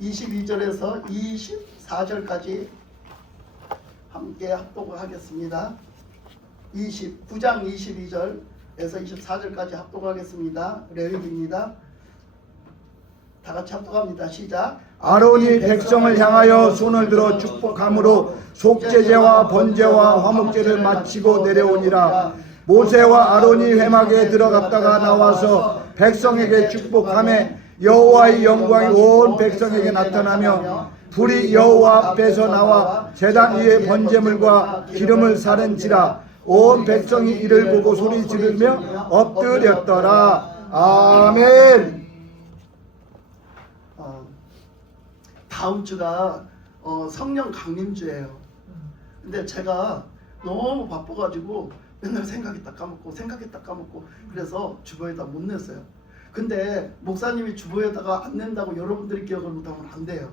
22절에서 24절까지 함께 합독을 하겠습니다. 9장 22절에서 24절까지 합독하겠습니다. 레위기입니다. 다 같이 합독합니다. 시작. 아론이 백성을 향하여 손을 들어 축복함으로 속죄제와 번제와 화목제를 마치고 내려오니라. 모세와 아론이 회막에 들어갔다가 나와서 백성에게 축복하매 여호와의 영광이 온 백성에게 나타나며 불이 여호와 앞에서 나와 제단 위에 번제물과 기름을 사른지라. 온 백성이 이를 보고 소리 지르며 엎드렸더라. 아멘. 다음 주가 성령 강림주예요. 근데 제가 너무 바빠가지고 맨날 생각했다 까먹고 그래서 주보에다 못 냈어요. 근데 목사님이 주보에다가 안 낸다고 여러분들이 기억을 못하면 안 돼요.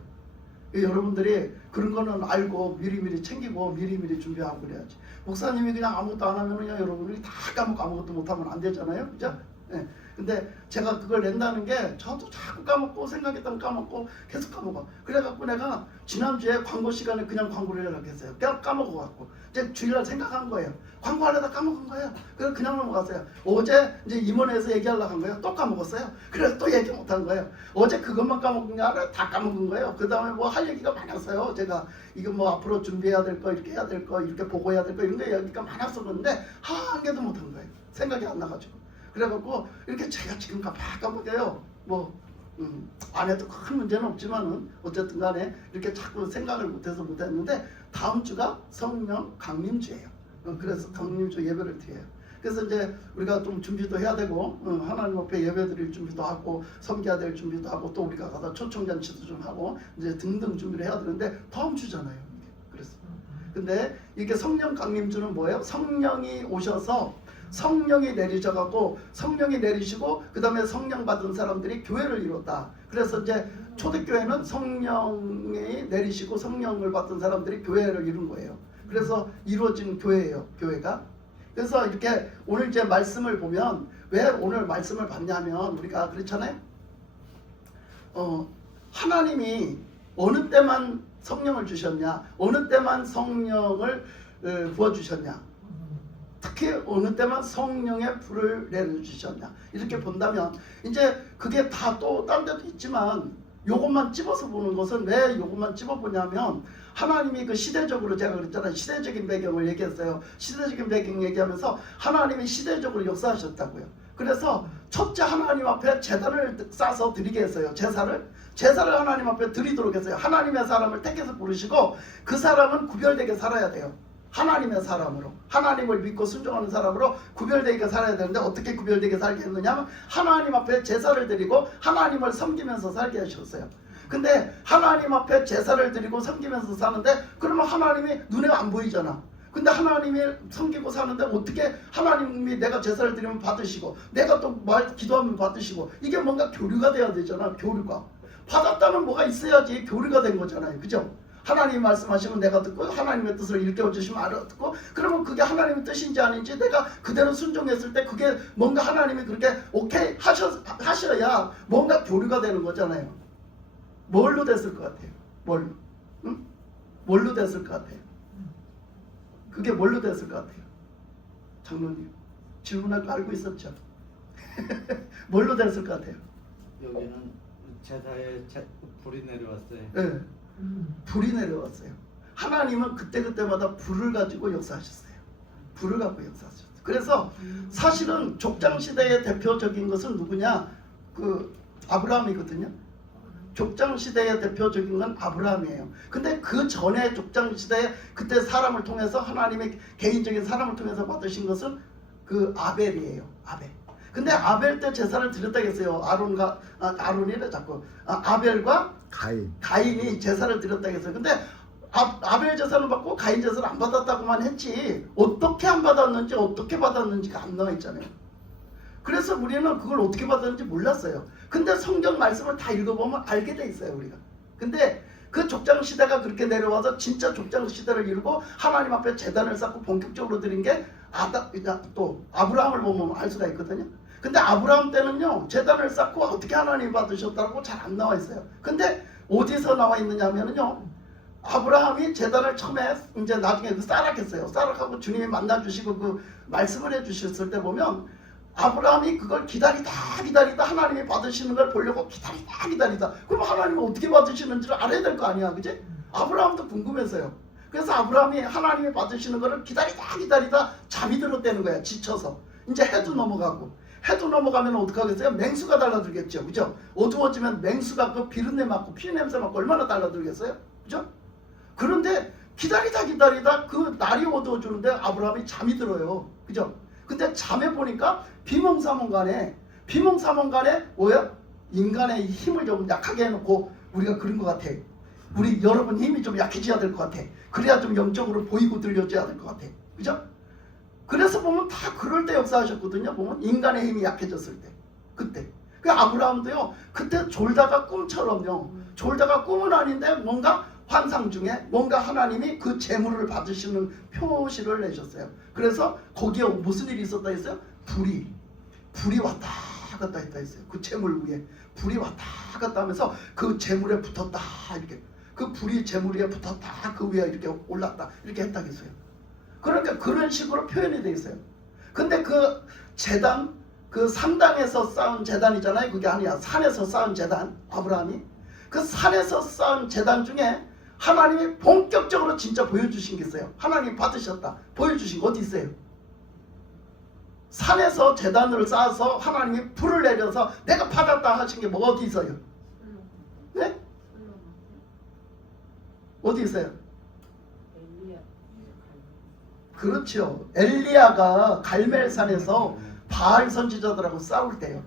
여러분들이 그런 거는 알고 미리미리 챙기고 미리미리 준비하고 그래야지. 목사님이 그냥 아무것도 안 하면 그냥 여러분들이 다 까먹고 아무것도 못하면 안 되잖아요. 그죠? 네. 근데 제가 그걸 낸다는 게 저도 자꾸 까먹고 생각했다면 까먹고 계속 까먹어. 그래갖고 내가 지난주에 광고 시간에 그냥 광고를 연락했어요. 까먹어갖고 이제 주일날 생각한 거예요. 광고하려다 까먹은 거예요. 그래서 그냥 넘어갔어요. 어제 이제 임원회에서 얘기하려고 한 거예요. 또 까먹었어요. 그래서 또 얘기 못한 거예요. 어제 그것만 까먹은 게 아니라 다 까먹은 거예요. 그 다음에 뭐 할 얘기가 많았어요. 제가 이거 뭐 앞으로 준비해야 될 거, 이렇게 해야 될 거, 이렇게 보고해야 될 거 이런 거 얘기가 많았었는데 한 개도 못한 거예요. 생각이 안 나가지고. 그래갖고 이렇게 제가 지금 까먹어요. 뭐 안 해도 큰 문제는 없지만은 어쨌든 간에 이렇게 자꾸 생각을 못해서 못했는데 다음 주가 성령 강림주예요. 그래서 강림주 예배를 드려요. 그래서 이제 우리가 좀 준비도 해야 되고 하나님 앞에 예배 드릴 준비도 하고 섬겨야 될 준비도 하고 또 우리가 가서 초청잔치도 좀 하고 이제 등등 준비를 해야 되는데 다음 주잖아요. 그래서 근데 이게 성령 강림주는 뭐예요? 성령이 오셔서 성령이 내리셔갖고 성령이 내리시고 그 다음에 성령 받은 사람들이 교회를 이뤘다. 그래서 이제 초대교회는 성령이 내리시고 성령을 받은 사람들이 교회를 이룬 거예요. 그래서 이루어진 교회예요. 교회가. 그래서 이렇게 오늘 이제 말씀을 보면 왜 오늘 말씀을 받냐면 우리가 그렇잖아요. 하나님이 어느 때만 성령을 주셨냐, 어느 때만 성령을 부어주셨냐, 특히 어느 때만 성령의 불을 내려주셨냐 이렇게 본다면 이제 그게 다 또 딴 데도 있지만 요것만 찝어서 보는 것은 왜 요것만 찝어보냐면 하나님이 그 시대적으로 제가 그랬잖아요. 시대적인 배경을 얘기했어요. 시대적인 배경 얘기하면서 하나님이 시대적으로 역사하셨다고요. 그래서 첫째 하나님 앞에 제단을 싸서 드리게 했어요. 제사를 하나님 앞에 드리도록 했어요. 하나님의 사람을 택해서 부르시고 그 사람은 구별되게 살아야 돼요. 하나님의 사람으로, 하나님을 믿고 순종하는 사람으로 구별되게 살아야 되는데 어떻게 구별되게 살게 했느냐면 하나님 앞에 제사를 드리고 하나님을 섬기면서 살게 하셨어요. 근데 하나님 앞에 제사를 드리고 섬기면서 사는데 그러면 하나님이 눈에 안 보이잖아. 근데 하나님이 섬기고 사는데 어떻게 하나님이 내가 제사를 드리면 받으시고 내가 또 기도하면 받으시고 이게 뭔가 교류가 돼야 되잖아. 교류가. 받았다는 뭐가 있어야지 교류가 된 거잖아요. 그죠? 하나님이 말씀하시면 내가 듣고 하나님의 뜻을 일깨워 주시면 알아듣고 그러면 그게 하나님의 뜻인지 아닌지 내가 그대로 순종했을 때 그게 뭔가 하나님이 그렇게 오케이 하셔야 뭔가 교류가 되는 거잖아요. 뭘로 됐을 것 같아요? 뭘로? 응? 뭘로 됐을 것 같아요? 그게 뭘로 됐을 것 같아요? 장로님 질문할 거 알고 있었죠? 뭘로 됐을 것 같아요? 여기는 제사에 불이 내려왔어요. 네. 불이 내려왔어요. 하나님은 그때그때마다 불을 가지고 역사하셨어요. 불을 갖고 역사하셨어요. 그래서 사실은 족장시대의 대표적인 것은 누구냐? 그 아브라함이거든요. 족장시대의 대표적인 건 아브라함이에요. 근데 그 전에 족장시대에 그때 사람을 통해서 하나님의 개인적인 사람을 통해서 받으신 것은 그 아벨이에요. 아벨. 근데 아벨 때 제사를 드렸다고 했어요. 아론이래 자꾸. 아벨과 가인이 제사를 드렸다고 했어요. 근데 아벨 제사는 받고 가인 제사를 안 받았다고만 했지 어떻게 안 받았는지 어떻게 받았는지가 안 나와 있잖아요. 그래서 우리는 그걸 어떻게 받았는지 몰랐어요. 근데 성경 말씀을 다 읽어보면 알게 돼 있어요. 우리가. 근데 그 족장시대가 그렇게 내려와서 진짜 족장시대를 이루고 하나님 앞에 제단을 쌓고 본격적으로 드린 게 또 아브라함을 보면 알 수가 있거든요. 근데 아브라함 때는요 제단을 쌓고 어떻게 하나님 받으셨다고 잘 안 나와 있어요. 근데 어디서 나와 있느냐면요. 아브라함이 제단을 처음에 이제 나중에 그 사락했어요. 사락하고 주님이 만나주시고 그 말씀을 해주셨을 때 보면 아브라함이 그걸 기다리다 하나님이 받으시는 걸 보려고 기다리다 그럼 하나님은 어떻게 받으시는지를 알아야 될 거 아니야, 그지? 아브라함도 궁금해서요. 그래서 아브라함이 하나님이 받으시는 거를 기다리다 잠이 들었다는 거야. 지쳐서. 이제 해도 넘어가면 어떡하겠어요? 맹수가 달라들겠죠, 그죠? 어두워지면 맹수가 그 비린내 맡고 피냄새 맡고 얼마나 달라들겠어요, 그죠? 그런데 기다리다 그 날이 어두워지는데 아브라함이 잠이 들어요, 그죠? 근데 잠에 보니까 비몽사몽간에 뭐야? 인간의 힘을 좀 약하게 해놓고 우리가 그런 것 같아. 우리 여러분 힘이 좀 약해져야 될 것 같아. 그래야 좀 영적으로 보이고 들려져야 될 것 같아, 그죠? 그래서 보면 다 그럴 때 역사하셨거든요. 보면 인간의 힘이 약해졌을 때, 그때. 그 아브라함도요, 그때 졸다가 꿈처럼요. 졸다가 꿈은 아닌데 뭔가 환상 중에 뭔가 하나님이 그 재물을 받으시는 표시를 내셨어요. 그래서 거기에 무슨 일이 있었다 했어요? 불이 왔다 갔다 했다 했어요. 그 재물 위에 불이 왔다 갔다 하면서 그 재물에 붙었다 이렇게. 그 불이 재물 위에 붙었다 그 위에 이렇게 올랐다 이렇게 했다 했어요. 그러니까 그런 식으로 표현이 돼 있어요. 근데 그 제단, 그 산당에서 쌓은 제단이잖아요. 그게 아니야. 산에서 쌓은 제단, 아브라함이. 그 산에서 쌓은 제단 중에 하나님이 본격적으로 진짜 보여주신 게 있어요. 하나님 받으셨다. 보여주신 거 어디 있어요? 산에서 제단을 쌓아서 하나님이 불을 내려서 내가 받았다 하신 게 뭐 어디 있어요? 네? 어디 있어요? 그렇죠. 엘리야가 갈멜산에서 바알 선지자들하고 싸울 때요.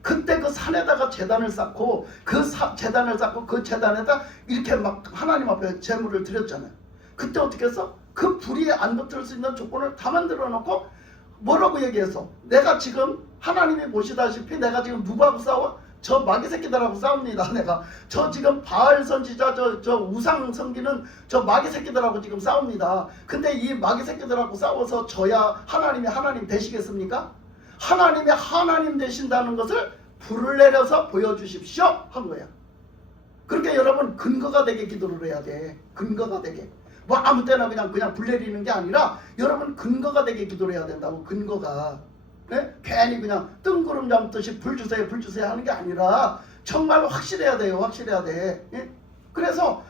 그때 그 산에다가 제단을 쌓고 그 제단에다 이렇게 막 하나님 앞에 제물을 드렸잖아요. 그때 어떻게 했어? 그 불이 안 붙을 수 있는 조건을 다 만들어 놓고 뭐라고 얘기했어? 내가 지금 하나님이 보시다시피 내가 지금 누구하고 싸워? 저 마귀 새끼들하고 싸웁니다. 내가 저 지금 바알 선지자 저 우상 섬기는 저 마귀 새끼들하고 지금 싸웁니다. 근데 이 마귀 새끼들하고 싸워서 저야 하나님이 하나님 되시겠습니까? 하나님이 하나님 되신다는 것을 불을 내려서 보여주십시오 한 거야. 그러니까 여러분 근거가 되게 기도를 해야 돼. 근거가 되게. 뭐 아무 때나 그냥 불 내리는 게 아니라 여러분 근거가 되게 기도를 해야 된다고. 근거가. 네? 괜히 그냥 뜬구름 잡듯이 불 주세요 하는 게 아니라 정말 확실해야 돼요. 확실해야 돼. 예? 그래서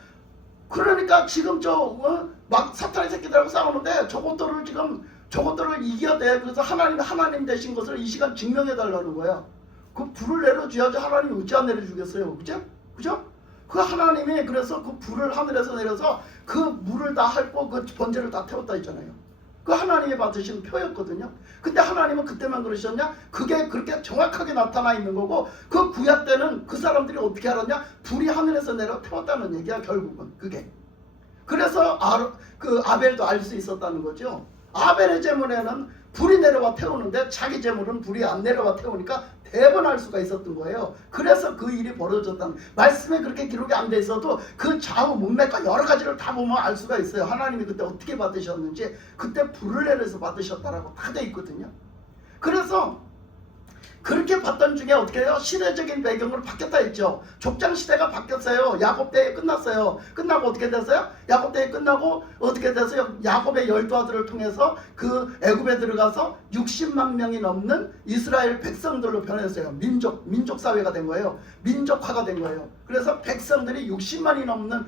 그러니까 지금 막 사탄의 새끼들하고 싸우는데 저것들을 이겨야 돼. 그래서 하나님 되신 것을 이 시간 증명해 달라는 거야. 그 불을 내려줘야지 하나님이 어찌 안 내려주겠어요. 그죠? 그 하나님이 그래서 그 불을 하늘에서 내려서 그 물을 다 핥고 그 번제를 다 태웠다 했잖아요. 그 하나님이 받으신 표였거든요. 근데 하나님은 그때만 그러셨냐? 그게 그렇게 정확하게 나타나 있는 거고 그 구약 때는 그 사람들이 어떻게 알았냐? 불이 하늘에서 내려 태웠다는 얘기야 결국은 그게. 그래서 그 아벨도 알 수 있었다는 거죠. 아벨의 제물에는 불이 내려와 태우는데 자기 제물은 불이 안 내려와 태우니까 대번 알 수가 있었던 거예요. 그래서 그 일이 벌어졌다는, 말씀에 그렇게 기록이 안 돼 있어도 그 좌우 문맥과 여러 가지를 다 보면 알 수가 있어요. 하나님이 그때 어떻게 받으셨는지, 그때 불을 내려서 받으셨다라고 다 돼 있거든요. 그래서 그렇게 봤던 중에 어떻게 해요? 시대적인 배경으로 바뀌었다 했죠. 족장 시대가 바뀌었어요. 야곱 때에 끝났어요. 끝나고 어떻게 됐어요? 야곱 때에 끝나고 어떻게 됐어요? 야곱의 12아들을 통해서 그 애굽에 들어가서 60만 명이 넘는 이스라엘 백성들로 변했어요. 민족 사회가 된 거예요. 민족화가 된 거예요. 그래서 백성들이 60만이 넘는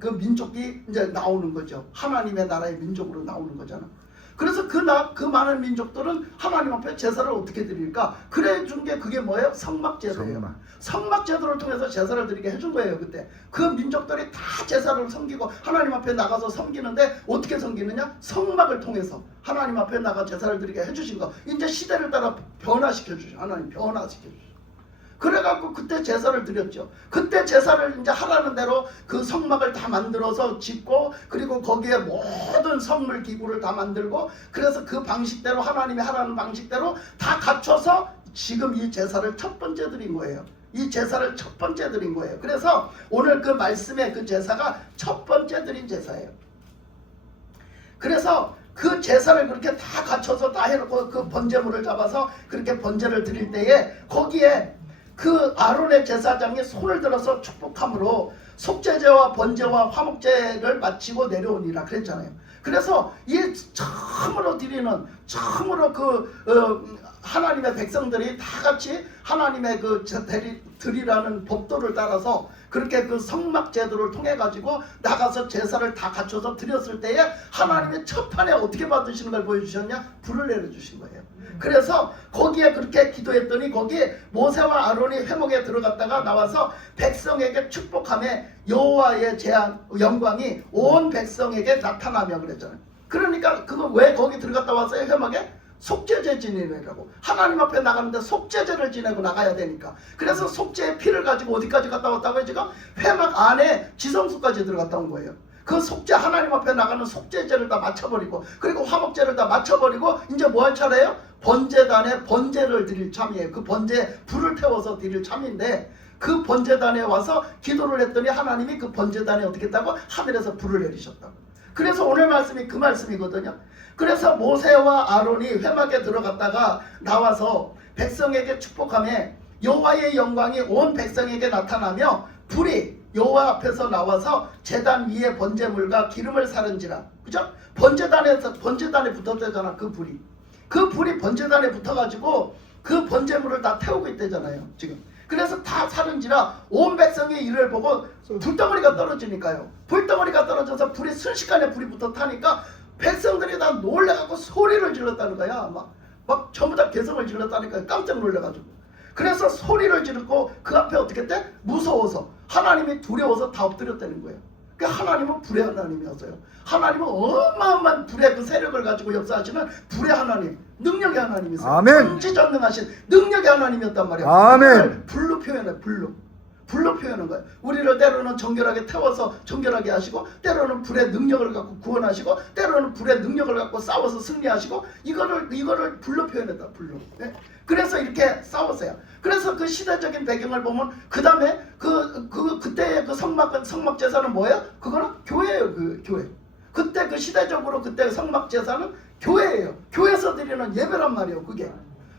그 민족이 이제 나오는 거죠. 하나님의 나라의 민족으로 나오는 거잖아. 그래서 그 많은 민족들은 하나님 앞에 제사를 어떻게 드릴까? 그래 준 게 그게 뭐예요? 성막제도예요. 성막제도를 통해서 제사를 드리게 해준 거예요. 그때 그 민족들이 다 제사를 섬기고 하나님 앞에 나가서 섬기는데 어떻게 섬기느냐? 성막을 통해서 하나님 앞에 나가 제사를 드리게 해주신 거. 이제 시대를 따라 변화시켜 주죠. 하나님 변화시켜 주죠. 그래갖고 그때 제사를 드렸죠. 그때 제사를 이제 하라는 대로 그 성막을 다 만들어서 짓고, 그리고 거기에 모든 선물 기구를 다 만들고, 그래서 그 방식대로 하나님이 하라는 방식대로 다 갖춰서 지금 이 제사를 첫 번째 드린 거예요. 이 제사를 첫 번째 드린 거예요. 그래서 오늘 그 말씀의 그 제사가 첫 번째 드린 제사예요. 그래서 그 제사를 그렇게 다 갖춰서 다 해놓고 그 번제물을 잡아서 그렇게 번제를 드릴 때에 거기에 그 아론의 제사장이 손을 들어서 축복함으로 속죄제와 번제와 화목제를 마치고 내려오니라 그랬잖아요. 그래서 이 처음으로 드리는 처음으로 하나님의 백성들이 다 같이 하나님의 드리라는 법도를 따라서 그렇게 그 성막 제도를 통해 가지고 나가서 제사를 다 갖춰서 드렸을 때에 하나님의 첫 판에 어떻게 받으시는 걸 보여주셨냐? 불을 내려주신 거예요. 그래서 거기에 그렇게 기도했더니 거기에 모세와 아론이 회목에 들어갔다가 나와서 백성에게 축복함에 여호와의 영광이 온 백성에게 나타나며 그랬잖아요. 그러니까 그거 왜 거기 들어갔다 왔어요? 회목에? 속죄제 지내라고. 하나님 앞에 나가는데 속죄제를 지내고 나가야 되니까. 그래서 속죄의 피를 가지고 어디까지 갔다 왔다고요? 지금 회막 안에 지성소까지 들어갔다 온 거예요. 그 속죄, 하나님 앞에 나가는 속죄제를 다 맞춰버리고, 그리고 화목제를 다 맞춰버리고 이제 뭐 할 차례예요? 번제단에 번제를 드릴 참이에요. 그 번제 불을 태워서 드릴 참인데, 그 번제단에 와서 기도를 했더니 하나님이 그 번제단에 어떻게 했다고? 하늘에서 불을 내리셨다고. 그래서 오늘 말씀이 그 말씀이거든요. 그래서 모세와 아론이 회막에 들어갔다가 나와서 백성에게 축복하며 여호와의 영광이 온 백성에게 나타나며 불이 여호와 앞에서 나와서 제단 위에 번제물과 기름을 사른지라. 그죠? 번제단에 붙었대잖아. 그 불이 번제단에 붙어가지고 그 번제물을 다 태우고 있대잖아요. 지금. 그래서 다 사른지라 온 백성의 일을 보고 불덩어리가 떨어지니까요. 불덩어리가 떨어져서 불이 순식간에 불이 붙어 타니까 백성들이 다 놀래갖고 소리를 질렀다는 거야. 막 전부 다 개성을 질렀다니까. 깜짝 놀래가지고. 그래서 소리를 지르고 그 앞에 어떻게 했대? 무서워서 하나님이 두려워서 다 엎드렸다는 거예요. 그러니까 하나님은 불의 하나님이었어요. 하나님은 어마어마한 불의 그 세력을 가지고 역사하시는 불의 하나님, 능력의 하나님이세요. 아멘. 전지전능하신 능력의 하나님이었단 말이에요. 아멘. 불로 표현해. 불로 표현한 거예요. 우리를 때로는 정결하게 태워서 정결하게 하시고, 때로는 불의 능력을 갖고 구원하시고, 때로는 불의 능력을 갖고 싸워서 승리하시고, 이거를 불로 표현했다. 불로. 네? 그래서 이렇게 싸웠어요. 그래서 그 시대적인 배경을 보면 그 다음에 그때의 그 성막 제사는 뭐예요? 그거는 교회예요. 그 교회. 그때 그 시대적으로 그때 성막 제사는 교회예요. 교회에서 드리는 예배란 말이에요. 그게.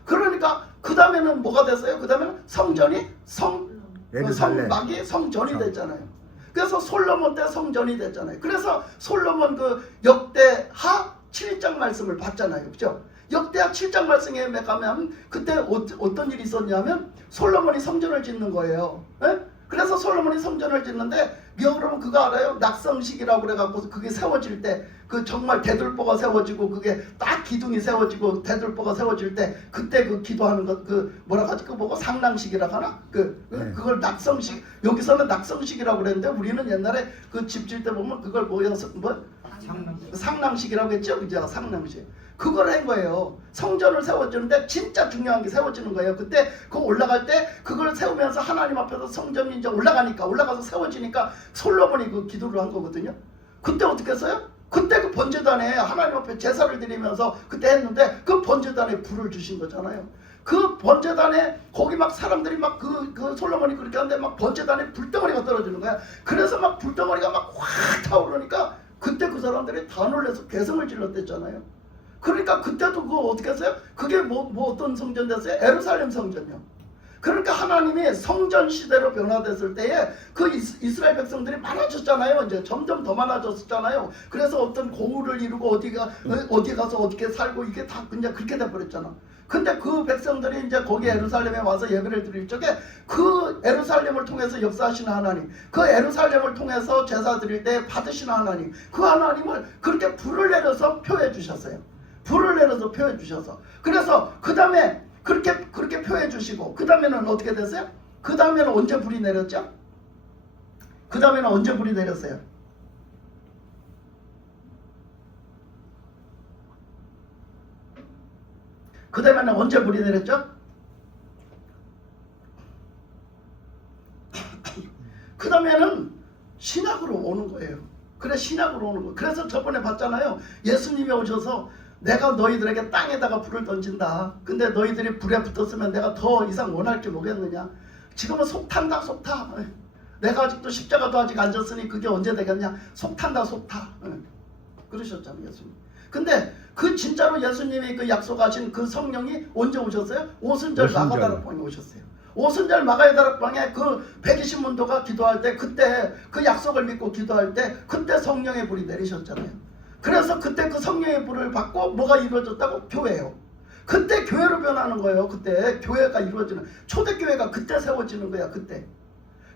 그러니까 그 다음에는 뭐가 됐어요? 그 다음에는 성전이 성막이 성전이 됐잖아요. 그래서 솔로몬 때 성전이 됐잖아요. 그래서 솔로몬 그 역대하 7장 말씀을 봤잖아요. 그죠? 역대하 7장 말씀에 가면 그때 어떤 일이 있었냐면 솔로몬이 성전을 짓는 거예요. 에? 그래서 솔로몬이 성전을 짓는데 여러분 그거 알아요? 낙성식이라고 그래갖고 그게 세워질 때 그 정말 대들보가 세워지고 그게 딱 기둥이 세워지고 대들보가 세워질 때 그때 그 기도하는 것 그 뭐라 하지? 그 뭐고 상랑식이라고 하나? 그걸 낙성식, 여기서는 낙성식이라고 그랬는데 우리는 옛날에 그 집 질 때 보면 그걸 상랑식이라고 했죠? 그죠? 상랑식. 그걸 한 거예요. 성전을 세워주는데 진짜 중요한 게 세워지는 거예요. 그때 그 올라갈 때 그걸 세우면서 하나님 앞에서 성전이 이제 올라가서 세워지니까 솔로몬이 그 기도를 한 거거든요. 그때 어떻게 했어요? 그때 그 번제단에 하나님 앞에 제사를 드리면서 그때 했는데 그 번제단에 불을 주신 거잖아요. 그 번제단에 거기 막 사람들이 막 그 솔로몬이 그렇게 하는데 막 번제단에 불덩어리가 떨어지는 거야. 그래서 막 불덩어리가 막 확 타오르니까 그때 그 사람들이 다 놀라서 개성을 질렀댔잖아요. 그러니까 그때도 그거 어떻게 했어요? 그게 뭐 어떤 성전 됐어요? 예루살렘 성전이요. 그러니까 하나님이 성전 시대로 변화됐을 때에 그 이스라엘 백성들이 많아졌잖아요. 이제 점점 더 많아졌잖아요. 그래서 어떤 고을을 이루고 어디 가서 어떻게 살고 이게 다 그냥 그렇게 돼버렸잖아. 근데 그 백성들이 이제 거기 예루살렘에 와서 예배를 드릴 적에 그 예루살렘을 통해서 역사하시는 하나님, 그 예루살렘을 통해서 제사 드릴 때 받으시는 하나님, 그 하나님을 그렇게 불을 내려서 표해 주셨어요. 불을 내려서 표해 주셔서. 그래서 그 다음에 그렇게 표해 주시고 그 다음에는 어떻게 됐어요? 그 다음에는 언제 불이 내렸죠? 그 다음에는 언제 불이 내렸어요? 그 다음에는 언제 불이 내렸죠? 그 다음에는 신약으로 오는 거예요. 그래 신약으로 오는 거예요. 그래서 저번에 봤잖아요. 예수님이 오셔서 내가 너희들에게 땅에다가 불을 던진다. 근데 너희들이 불에 붙었으면 내가 더 이상 원할 게 뭐겠느냐. 지금은 속탄다 속타. 내가 아직도 십자가도 아직 안 졌으니 그게 언제 되겠냐. 속탄다 속타. 그러셨잖아요 예수님. 근데 그 진짜로 예수님이 그 약속하신 그 성령이 언제 오셨어요? 오순절 나가다락방에 오셨어요. 오순절 마가의 다락방에 그 120문도가 기도할 때 그때 그 약속을 믿고 기도할 때 그때 성령의 불이 내리셨잖아요. 그래서 그때 그 성령의 불을 받고 뭐가 이루어졌다고? 교회예요. 그때 교회로 변하는 거예요. 그때 교회가 이루어지는, 초대교회가 그때 세워지는 거야. 그때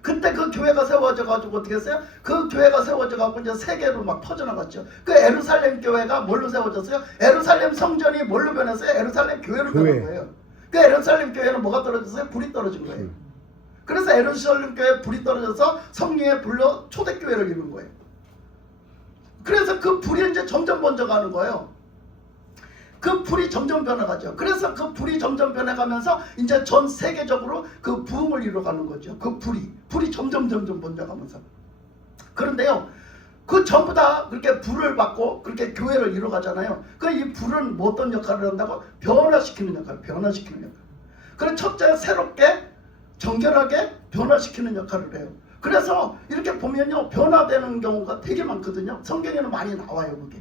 그 교회가 세워져 가지고 어떻게 했어요? 그 교회가 세워져 가지고 이제 세계로 막 퍼져나갔죠. 그 에루살렘 교회가 뭘로 세워졌어요? 에루살렘 성전이 뭘로 변했어요? 에루살렘 교회로 변한 거예요. 그 에루살렘 교회는 뭐가 떨어졌어요? 불이 떨어진 거예요. 그래서 에루살렘 교회에 불이 떨어져서 성령의 불로 초대교회를 이룬 거예요. 그래서 그 불이 이제 점점 번져가는 거예요. 그 불이 점점 변해가죠. 그래서 그 불이 점점 변해가면서 이제 전 세계적으로 그 부흥을 이뤄가는 거죠. 그 불이 점점 번져가면서. 그런데요, 그 전부 다 그렇게 불을 받고 그렇게 교회를 이뤄가잖아요. 그 이 불은 뭐 어떤 역할을 한다고? 변화시키는 역할. 그래서 첫째, 새롭게 정결하게 변화시키는 역할을 해요. 그래서 이렇게 보면요, 변화되는 경우가 되게 많거든요. 성경에는 많이 나와요, 그게.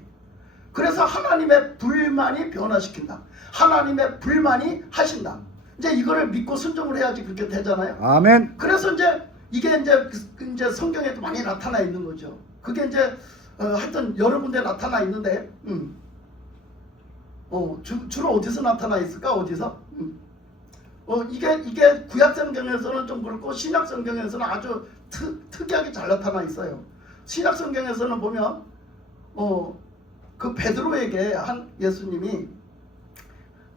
그래서 하나님의 불만이 변화시킨다. 하나님의 불만이 하신다. 이제 이거를 믿고 순종을 해야지 그렇게 되잖아요. 아멘. 그래서 이제 이게 이제 성경에도 많이 나타나 있는 거죠. 그게 이제 하여튼 여러 군데 나타나 있는데, 주로 어디서 나타나 있을까? 어디서? 이게 구약 성경에서는 좀 그렇고 신약 성경에서는 아주 특이하게 잘 나타나 있어요. 신약 성경에서는 보면 그 베드로에게 한 예수님이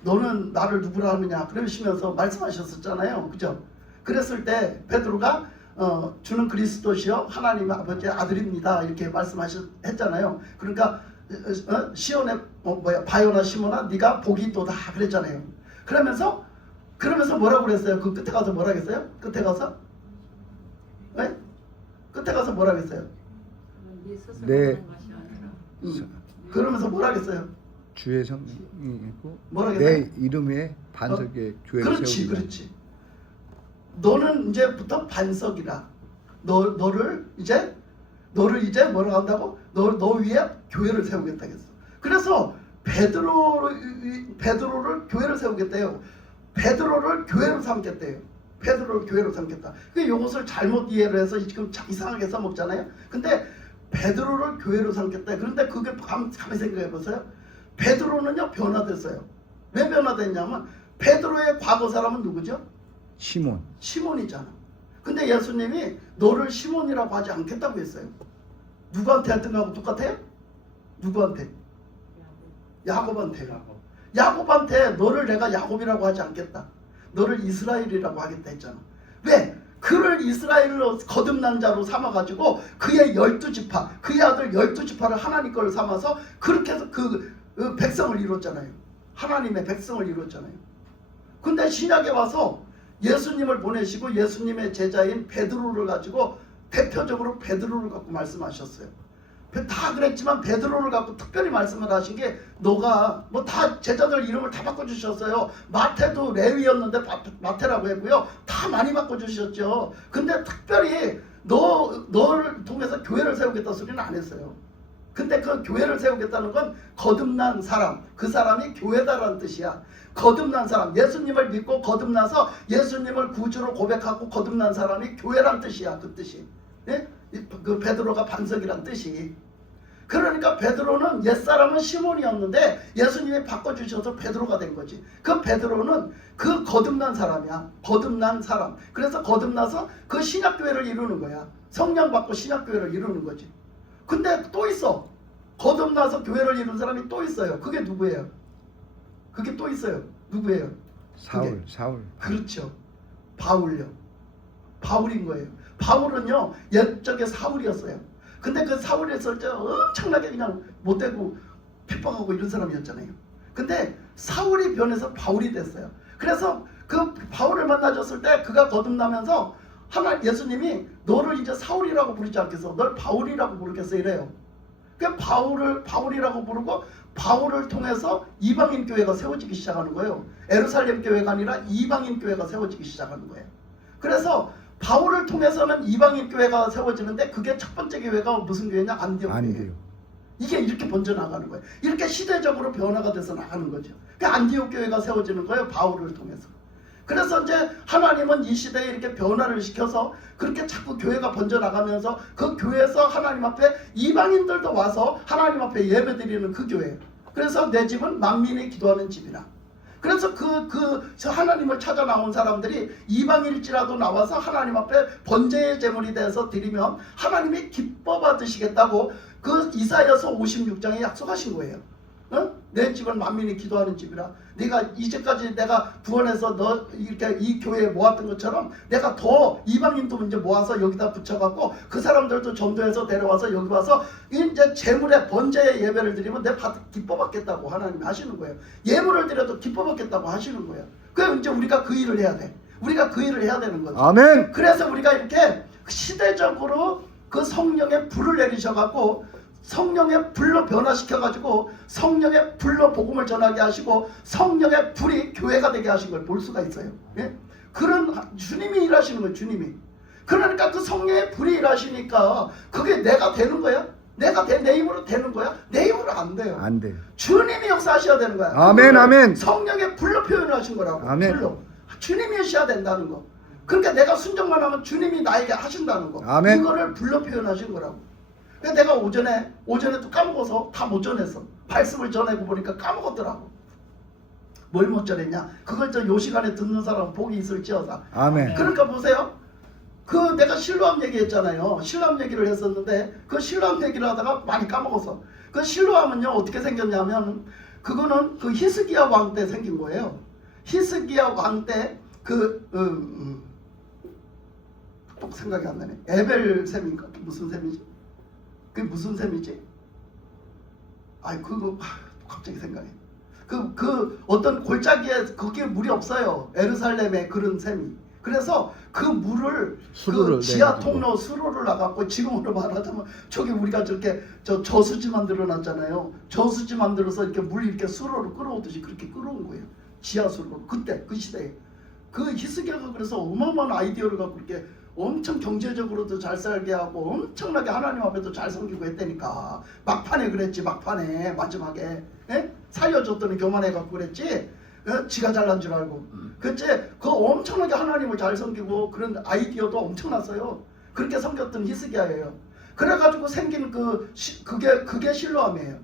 너는 나를 누구라 하느냐 그러시면서 말씀하셨었잖아요. 그죠? 그랬을 때 베드로가 주는 그리스도시요 하나님의 아버지의 아들입니다 이렇게 말씀했잖아요. 그러니까 시온의 바요나 시몬아 네가 복이 있도다 그랬잖아요. 그러면서 뭐라고 그랬어요? 그 끝에 가서 뭐라 그랬어요? 끝에 가서 뭐라 그랬어요? 네. 그러면서 뭐라 그랬어요? 주의 성이고 뭐라 내 그랬어요? 이름의 반석에 교회를 세우리라. 그렇지. 너는 이제부터 반석이라. 너를 이제 뭐라고 한다고? 너 위에 교회를 세우겠다 했어. 그래서 베드로를 교회를 세우겠대요. 베드로를 교회로 삼겠대요. 베드로를 교회로 삼겠다. 이것을 잘못 이해를 해서 지금 이상하게 써먹잖아요. 근데 베드로를 교회로 삼겠다. 그런데 그게 가만히 생각해 보세요. 베드로는요 변화됐어요. 왜 변화됐냐면 베드로의 과거 사람은 누구죠? 시몬이잖아. 근데 예수님이 너를 시몬이라고 하지 않겠다고 했어요. 누구한테 했던 거하고 똑같아요? 누구한테? 야곱한테 너를 내가 야곱이라고 하지 않겠다. 너를 이스라엘이라고 하겠다 했잖아. 왜? 그를 이스라엘로 거듭난 자로 삼아가지고 그의 12지파, 그의 아들 12지파를 하나님 걸 삼아서 그렇게 해서 그 백성을 이뤘잖아요. 하나님의 백성을 이뤘잖아요. 근데 신약에 와서 예수님을 보내시고 예수님의 제자인 베드로를 가지고 대표적으로 베드로를 갖고 말씀하셨어요. 다 그랬지만 베드로를 갖고 특별히 말씀을 하신 게 너가 뭐 다 제자들 이름을 다 바꿔주셨어요. 마태도 레위였는데 마태라고 했고요. 다 많이 바꿔주셨죠. 근데 특별히 너를 통해서 교회를 세우겠다 소리는 안 했어요. 근데 그 교회를 세우겠다는 건 거듭난 사람, 그 사람이 교회다라는 뜻이야. 거듭난 사람, 예수님을 믿고 거듭나서 예수님을 구주로 고백하고 거듭난 사람이 교회란 뜻이야. 그 뜻이. 네? 그 베드로가 반석이란 뜻이. 그러니까 베드로는 옛사람은 시몬이었는데 예수님이 바꿔주셔서 베드로가 된 거지. 그 베드로는 그 거듭난 사람이야. 거듭난 사람. 그래서 거듭나서 그 신약교회를 이루는 거야. 성령 받고 신약교회를 이루는 거지. 근데 또 있어. 거듭나서 교회를 이룬 사람이 또 있어요. 그게 누구예요? 그게 또 있어요. 누구예요? 사울. 그렇죠. 바울요. 바울인 거예요. 바울은요 옛적에 사울이었어요. 근데 그 사울이었을 때 엄청나게 그냥 못되고 핍박하고 이런 사람이었잖아요. 근데 사울이 변해서 바울이 됐어요. 그래서 그 바울을 만나줬을 때 그가 거듭나면서 예수님이 너를 이제 사울이라고 부르지 않겠어. 널 바울이라고 부르겠어 이래요. 그 바울이라고 부르고 바울을 통해서 이방인 교회가 세워지기 시작하는 거예요. 에루살렘 교회가 아니라 이방인 교회가 세워지기 시작하는 거예요. 그래서 바울을 통해서는 이방인 교회가 세워지는데 그게 첫 번째 교회가 무슨 교회냐? 안디옥 교회. 이게 이렇게 번져나가는 거예요. 이렇게 시대적으로 변화가 돼서 나가는 거죠. 그 안디옥 교회가 세워지는 거예요. 바울을 통해서. 그래서 이제 하나님은 이 시대에 이렇게 변화를 시켜서 그렇게 자꾸 교회가 번져나가면서 그 교회에서 하나님 앞에 이방인들도 와서 하나님 앞에 예배드리는 그 교회. 그래서 내 집은 만민이 기도하는 집이라. 그래서 저 하나님을 찾아 나온 사람들이 이방일지라도 나와서 하나님 앞에 번제의 제물이 돼서 드리면 하나님이 기뻐 받으시겠다고 그 이사야서 56장에 약속하신 거예요. 내 집은 만민이 기도하는 집이라. 네가 이제까지 내가 구원해서 너 이렇게 이 교회에 모았던 것처럼 내가 더 이방인도 이제 모아서 여기다 붙여갖고 그 사람들도 전도해서 데려와서 여기 와서 이제 제물의 번제의 예배를 드리면 내가 기뻐 받겠다고 하나님이 하시는 거예요. 예물을 드려도 기뻐 받겠다고 하시는 거예요. 그럼 이제 우리가 그 일을 해야 돼. 우리가 그 일을 해야 되는 거죠. 아멘. 그래서 우리가 이렇게 시대적으로 그 성령의 불을 내리셔갖고 성령의 불로 변화시켜가지고 성령의 불로 복음을 전하게 하시고 성령의 불이 교회가 되게 하신 걸 볼 수가 있어요. 예? 그런 주님이 일하시는 거예요. 주님이. 그러니까 그 성령의 불이 일하시니까 그게 내가 되는 거야? 내 힘으로 되는 거야? 내 힘으로 안 돼요. 안 돼요. 주님이 역사하셔야 되는 거야. 아멘, 아멘. 성령의 불로 표현하신 거라고. 아멘. 불로. 주님이 하셔야 된다는 거. 그러니까 내가 순종만 하면 주님이 나에게 하신다는 거. 아멘. 이거를 불로 표현하신 거라고. 근데 내가 오전에 또 까먹어서 다 못 전했어. 말씀을 전하고 보니까 까먹었더라고. 뭘 못 전했냐? 그걸 저 요 시간에 듣는 사람 복이 있을지어다. 아멘. 그러니까 보세요. 그 내가 실로암 얘기했잖아요. 실로암 얘기를 했었는데 그 실로암 얘기를 하다가 많이 까먹었어. 그 실로암은요 어떻게 생겼냐면 그거는 그 히스기야 왕 때 생긴 거예요. 히스기야 왕 때 또 생각이 안 나네. 에벨 셈인가? 무슨 셈이지? 그게 무슨 셈이지? 아이 그거 갑자기 생각해. 그 어떤 골짜기에 거기에 물이 없어요. 에르살렘에 그런 셈이. 그래서 그 물을 그 지하 통로 수로를 나갔고 지금으로 말하자면 저기 우리가 저렇게 저수지 만들어 놨잖아요. 저수지 만들어서 이렇게 물 이렇게 수로로 끌어오듯이 그렇게 끌어온 거예요. 지하 수로. 그때 그 시대에 그 히스기야가 그래서 어마어마한 아이디어를 갖고 이렇게 엄청 경제적으로도 잘 살게 하고 엄청나게 하나님 앞에도 잘 섬기고 했다니까. 막판에 그랬지. 막판에 마지막에 살려줬더니 교만해갖고 그랬지. 지가 잘난 줄 알고. 그치? 그 엄청나게 하나님을 잘 섬기고 그런 아이디어도 엄청났어요. 그렇게 섬겼던 히스기야예요. 그래가지고 생긴 그게 실로암이에요.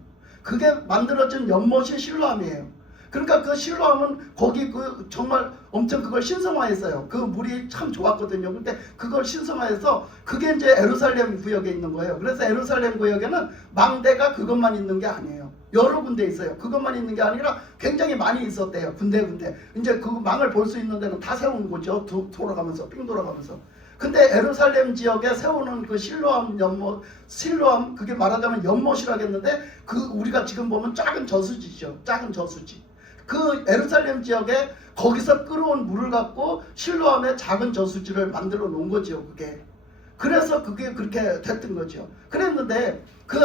그게 만들어진 연못이 실로암이에요. 그러니까 그 실로암은 거기 정말 엄청 그걸 신성화했어요. 그 물이 참 좋았거든요. 근데 그걸 신성화해서 그게 이제 에루살렘 구역에 있는 거예요. 그래서 에루살렘 구역에는 망대가 그것만 있는 게 아니에요. 여러 군데 있어요. 그것만 있는 게 아니라 굉장히 많이 있었대요. 군데. 이제 그 망을 볼 수 있는 데는 다 세운 거죠. 돌아가면서 삥 돌아가면서. 근데 에루살렘 지역에 세우는 그 실로암 연못, 실로암 그게 말하자면 연못이라겠는데 그 우리가 지금 보면 작은 저수지죠. 작은 저수지. 그 에루살렘 지역에 거기서 끌어온 물을 갖고 실로암의 작은 저수지를 만들어 놓은 거죠. 그게. 그래서 그게 그렇게 됐던 거죠. 그랬는데 그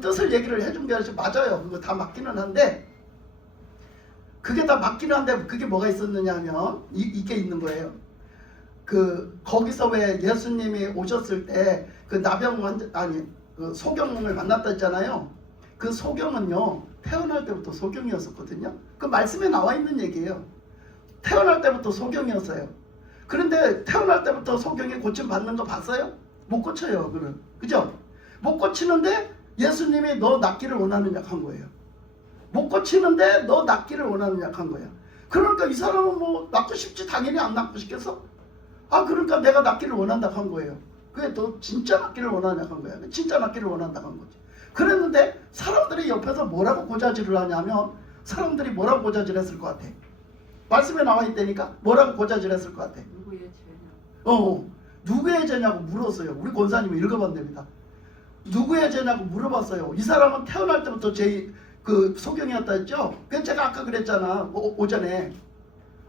뜻을 얘기를 해준 게 맞아요. 그거 다 맞기는 한데 그게 다 맞기는 한데 그게 뭐가 있었느냐 하면 이게 있는 거예요. 거기서 왜 예수님이 오셨을 때 그 그 소경을 만났다 했잖아요. 그 소경은요 태어날 때부터 소경이었었거든요. 그 말씀에 나와 있는 얘기예요. 태어날 때부터 소경이었어요. 그런데 태어날 때부터 소경이 고침 받는 거 봤어요? 못 고쳐요. 그죠? 못 고치는데 예수님이 너 낫기를 원하느냐 한 거예요. 못 고치는데 너 낫기를 원하느냐 한 거예요. 그러니까 이 사람은 뭐 낫고 싶지 당연히 안 낫고 싶겠어? 그러니까 내가 낫기를 원한다 한 거예요. 그게 너 진짜 낫기를 원하냐 한 거야. 진짜 낫기를 원한다 한 거지. 그랬는데 사람들이 옆에서 뭐라고 고자질을 하냐면 사람들이 뭐라고 고자질했을 것 같아. 말씀에 나와 있다니까 뭐라고 고자질했을 것 같아. 누구의 죄냐? 누구의 죄냐고 물었어요. 우리 권사님이 읽어봤답니다. 누구의 죄냐고 물어봤어요. 이 사람은 태어날 때부터 그 소경이었다 했죠. 그래서 제가 아까 그랬잖아. 오전에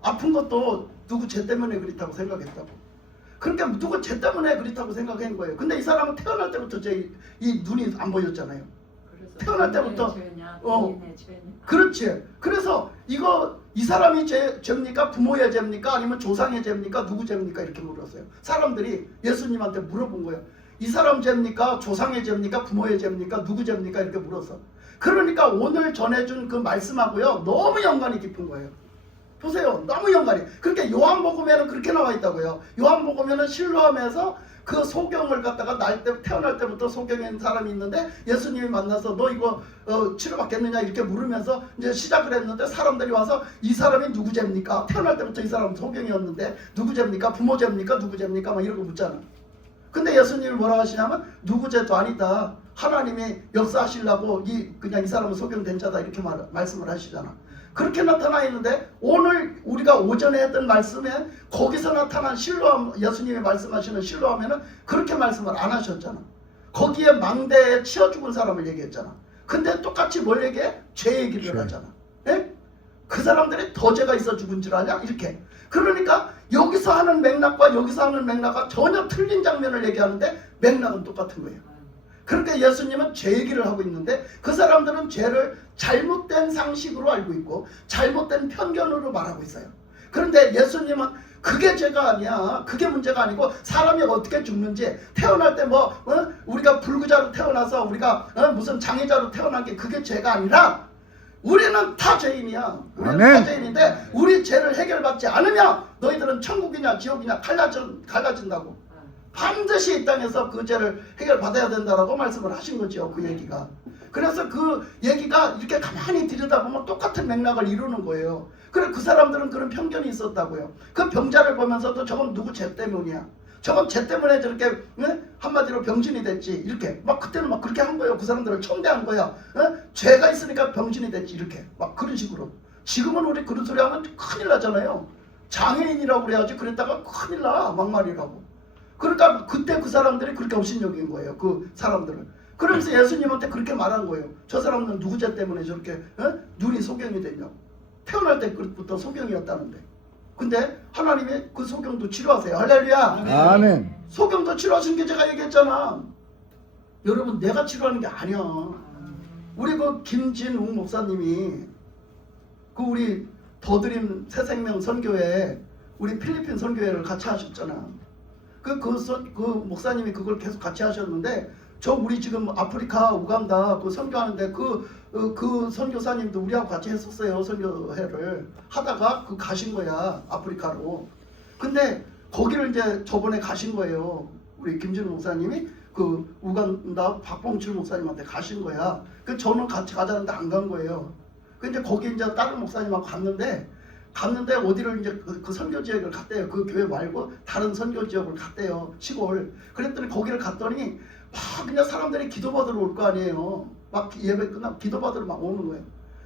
아픈 것도 누구 죄 때문에 그렇다고 생각했다고. 그러니까 누구 죄 때문에 그렇다고 생각한 거예요. 근데 이 사람은 태어날 때부터 이 눈이 안 보였잖아요. 그래서 태어날 때부터 죄냐, 부인의 죄냐. 그렇지. 그래서 이 사람이 죄입니까? 부모의 죄입니까? 아니면 조상의 죄입니까? 누구 죄입니까? 이렇게 물었어요. 사람들이 예수님한테 물어본 거예요. 이 사람 죄입니까? 조상의 죄입니까? 부모의 죄입니까? 누구 죄입니까? 이렇게 물었어. 그러니까 오늘 전해준 그 말씀하고요 너무 연관이 깊은 거예요. 보세요. 너무 연관이. 그러니까 요한복음에는 그렇게 나와 있다고요. 요한복음에는 실로암에서 그 소경을 갖다가 태어날 때부터 소경인 사람이 있는데 예수님이 만나서 너 이거 치료받겠느냐 이렇게 물으면서 이제 시작을 했는데 사람들이 와서 이 사람이 누구 죄입니까? 태어날 때부터 이 사람은 소경이었는데 누구 죄입니까? 부모 죄입니까? 누구 죄입니까? 막 이러고 묻잖아. 근데 예수님이 뭐라고 하시냐면 누구 죄도 아니다. 하나님이 역사하시려고 그냥 이 사람은 소경된 자다 이렇게 말씀을 하시잖아. 그렇게 나타나 있는데 오늘 우리가 오전에 했던 말씀에 거기서 나타난 실로암, 예수님이 말씀하시는 실로암에는 그렇게 말씀을 안 하셨잖아. 거기에 망대에 치여 죽은 사람을 얘기했잖아. 근데 똑같이 뭘 얘기해? 죄 얘기를 하잖아. 예? 그 사람들이 더 죄가 있어 죽은 줄 아냐? 이렇게. 그러니까 여기서 하는 맥락과 여기서 하는 맥락과 전혀 틀린 장면을 얘기하는데 맥락은 똑같은 거예요. 그러니까 예수님은 죄 얘기를 하고 있는데 그 사람들은 죄를 잘못된 상식으로 알고 있고 잘못된 편견으로 말하고 있어요. 그런데 예수님은 그게 죄가 아니야. 그게 문제가 아니고 사람이 어떻게 죽는지 태어날 때 우리가 불구자로 태어나서 우리가 무슨 장애자로 태어난 게 그게 죄가 아니라 우리는 다 죄인이야. 우리는 다 죄인인데 우리 죄를 해결받지 않으면 너희들은 천국이냐 지옥이냐 갈라진다고. 반드시 이 땅에서 그 죄를 해결받아야 된다라고 말씀을 하신 거죠. 그 얘기가. 그래서 그 얘기가 이렇게 가만히 들여다보면 똑같은 맥락을 이루는 거예요. 그래 그 사람들은 그런 편견이 있었다고요. 그 병자를 보면서도 저건 누구 죄 때문이야. 저건 죄 때문에 저렇게 한마디로 병신이 됐지. 이렇게 막 그때는 막 그렇게 한 거예요. 그 사람들을 천대한 거야. 죄가 있으니까 병신이 됐지. 이렇게 막 그런 식으로. 지금은 우리 그런 소리 하면 큰일 나잖아요. 장애인이라고 그래야지. 그랬다가 큰일 나. 막말이라고. 그러니까 그때 그 사람들이 그렇게 업신여긴 거예요. 그 사람들은. 그러면서 예수님한테 그렇게 말한 거예요. 저 사람은 누구 죄 때문에 저렇게 눈이 소경이 됐냐고. 태어날 때부터 소경이었다는데. 근데 하나님이 그 소경도 치료하세요. 할렐루야. 아멘. 소경도 치료하신 게 제가 얘기했잖아. 여러분 내가 치료하는 게 아니야. 우리 그 김진웅 목사님이 그 우리 더드림 새생명 선교회 우리 필리핀 선교회를 같이 하셨잖아. 그 목사님이 그걸 계속 같이 하셨는데 저 우리 지금 아프리카 우간다 그 선교하는데 그 선교사님도 우리하고 같이 했었어요. 선교회를 하다가 가신 거야 아프리카로. 근데 거기를 이제 저번에 가신 거예요. 우리 김진우 목사님이 그 우간다 박봉출 목사님한테 가신 거야. 그 저는 같이 가자는데 안 간 거예요. 그 이제 거기 이제 다른 목사님하고 갔는데 어디를 이제 그 선교 지역을 갔대요. 그 교회 말고 다른 선교 지역을 갔대요. 시골. 그랬더니 거기를 갔더니 막 그냥 사람들이 기도받으러 올 거 아니에요. 막 예배 끝나고 기도받으러 막 오는 거예요.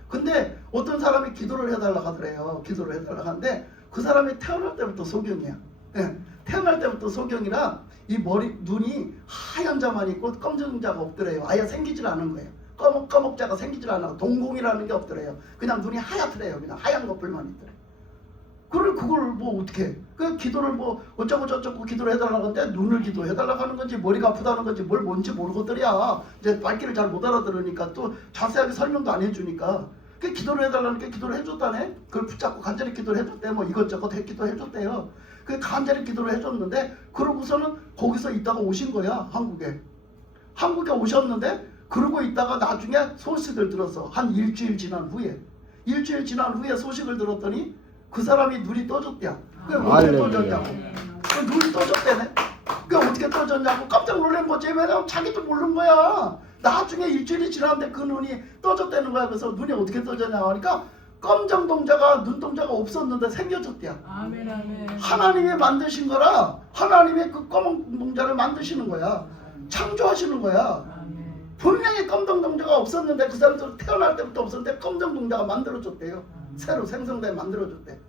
근데 어떤 사람이 기도를 해달라고 하더래요. 기도를 해달라고 하는데 그 사람이 태어날 때부터 소경이야. 예. 태어날 때부터 소경이라 이 눈이 하얀 자만 있고 검정 자가 없더래요. 아예 생기질 않은 거예요. 꺼먹 자가 생기질 않아. 동공이라는 게 없더래요. 그냥 눈이 하얗더래요. 그냥 하얀 것들만 있더래요. 그걸 뭐 어떻게 그 기도를 뭐 어쩌고 저쩌고 기도를 해달라고 하는데 눈을 기도해달라고 하는 건지 머리가 아프다는 건지 뭔지 모르겠더랴. 이제 말귀를 잘 못 알아들으니까 또 자세하게 설명도 안 해주니까 그 기도를 해달라는 게 기도를 해줬다네. 그걸 붙잡고 간절히 기도를 해줬대. 뭐 이것저것 기도 해줬대요. 그 간절히 기도를 해줬는데 그러고서는 거기서 있다가 오신 거야. 한국에 오셨는데 그러고 있다가 나중에 소식을 들어서 한 일주일 지난 후에 소식을 들었더니 그 사람이 눈이 떠졌대요. 그게 어떻게 떠졌냐고. 그 눈이 떠졌대네. 그게 어떻게 떠졌냐고 깜짝 놀란 거지. 왜냐면 자기도 모르는 거야. 나중에 일주일이 지났는데 그 눈이 떠졌다는 거야. 그래서 눈이 어떻게 떠졌냐고 하니까 검정 동자가 눈동자가 없었는데 생겨졌대요. 아멘 아멘. 하나님이 만드신 거라 하나님이 그 검은 동자를 만드시는 거야. 창조하시는 거야. 아멘. 분명히 검정 동자가 없었는데 그 사람들 태어날 때부터 없었는데 검정 동자가 만들어졌대요. 새로 생성돼 만들어줬대.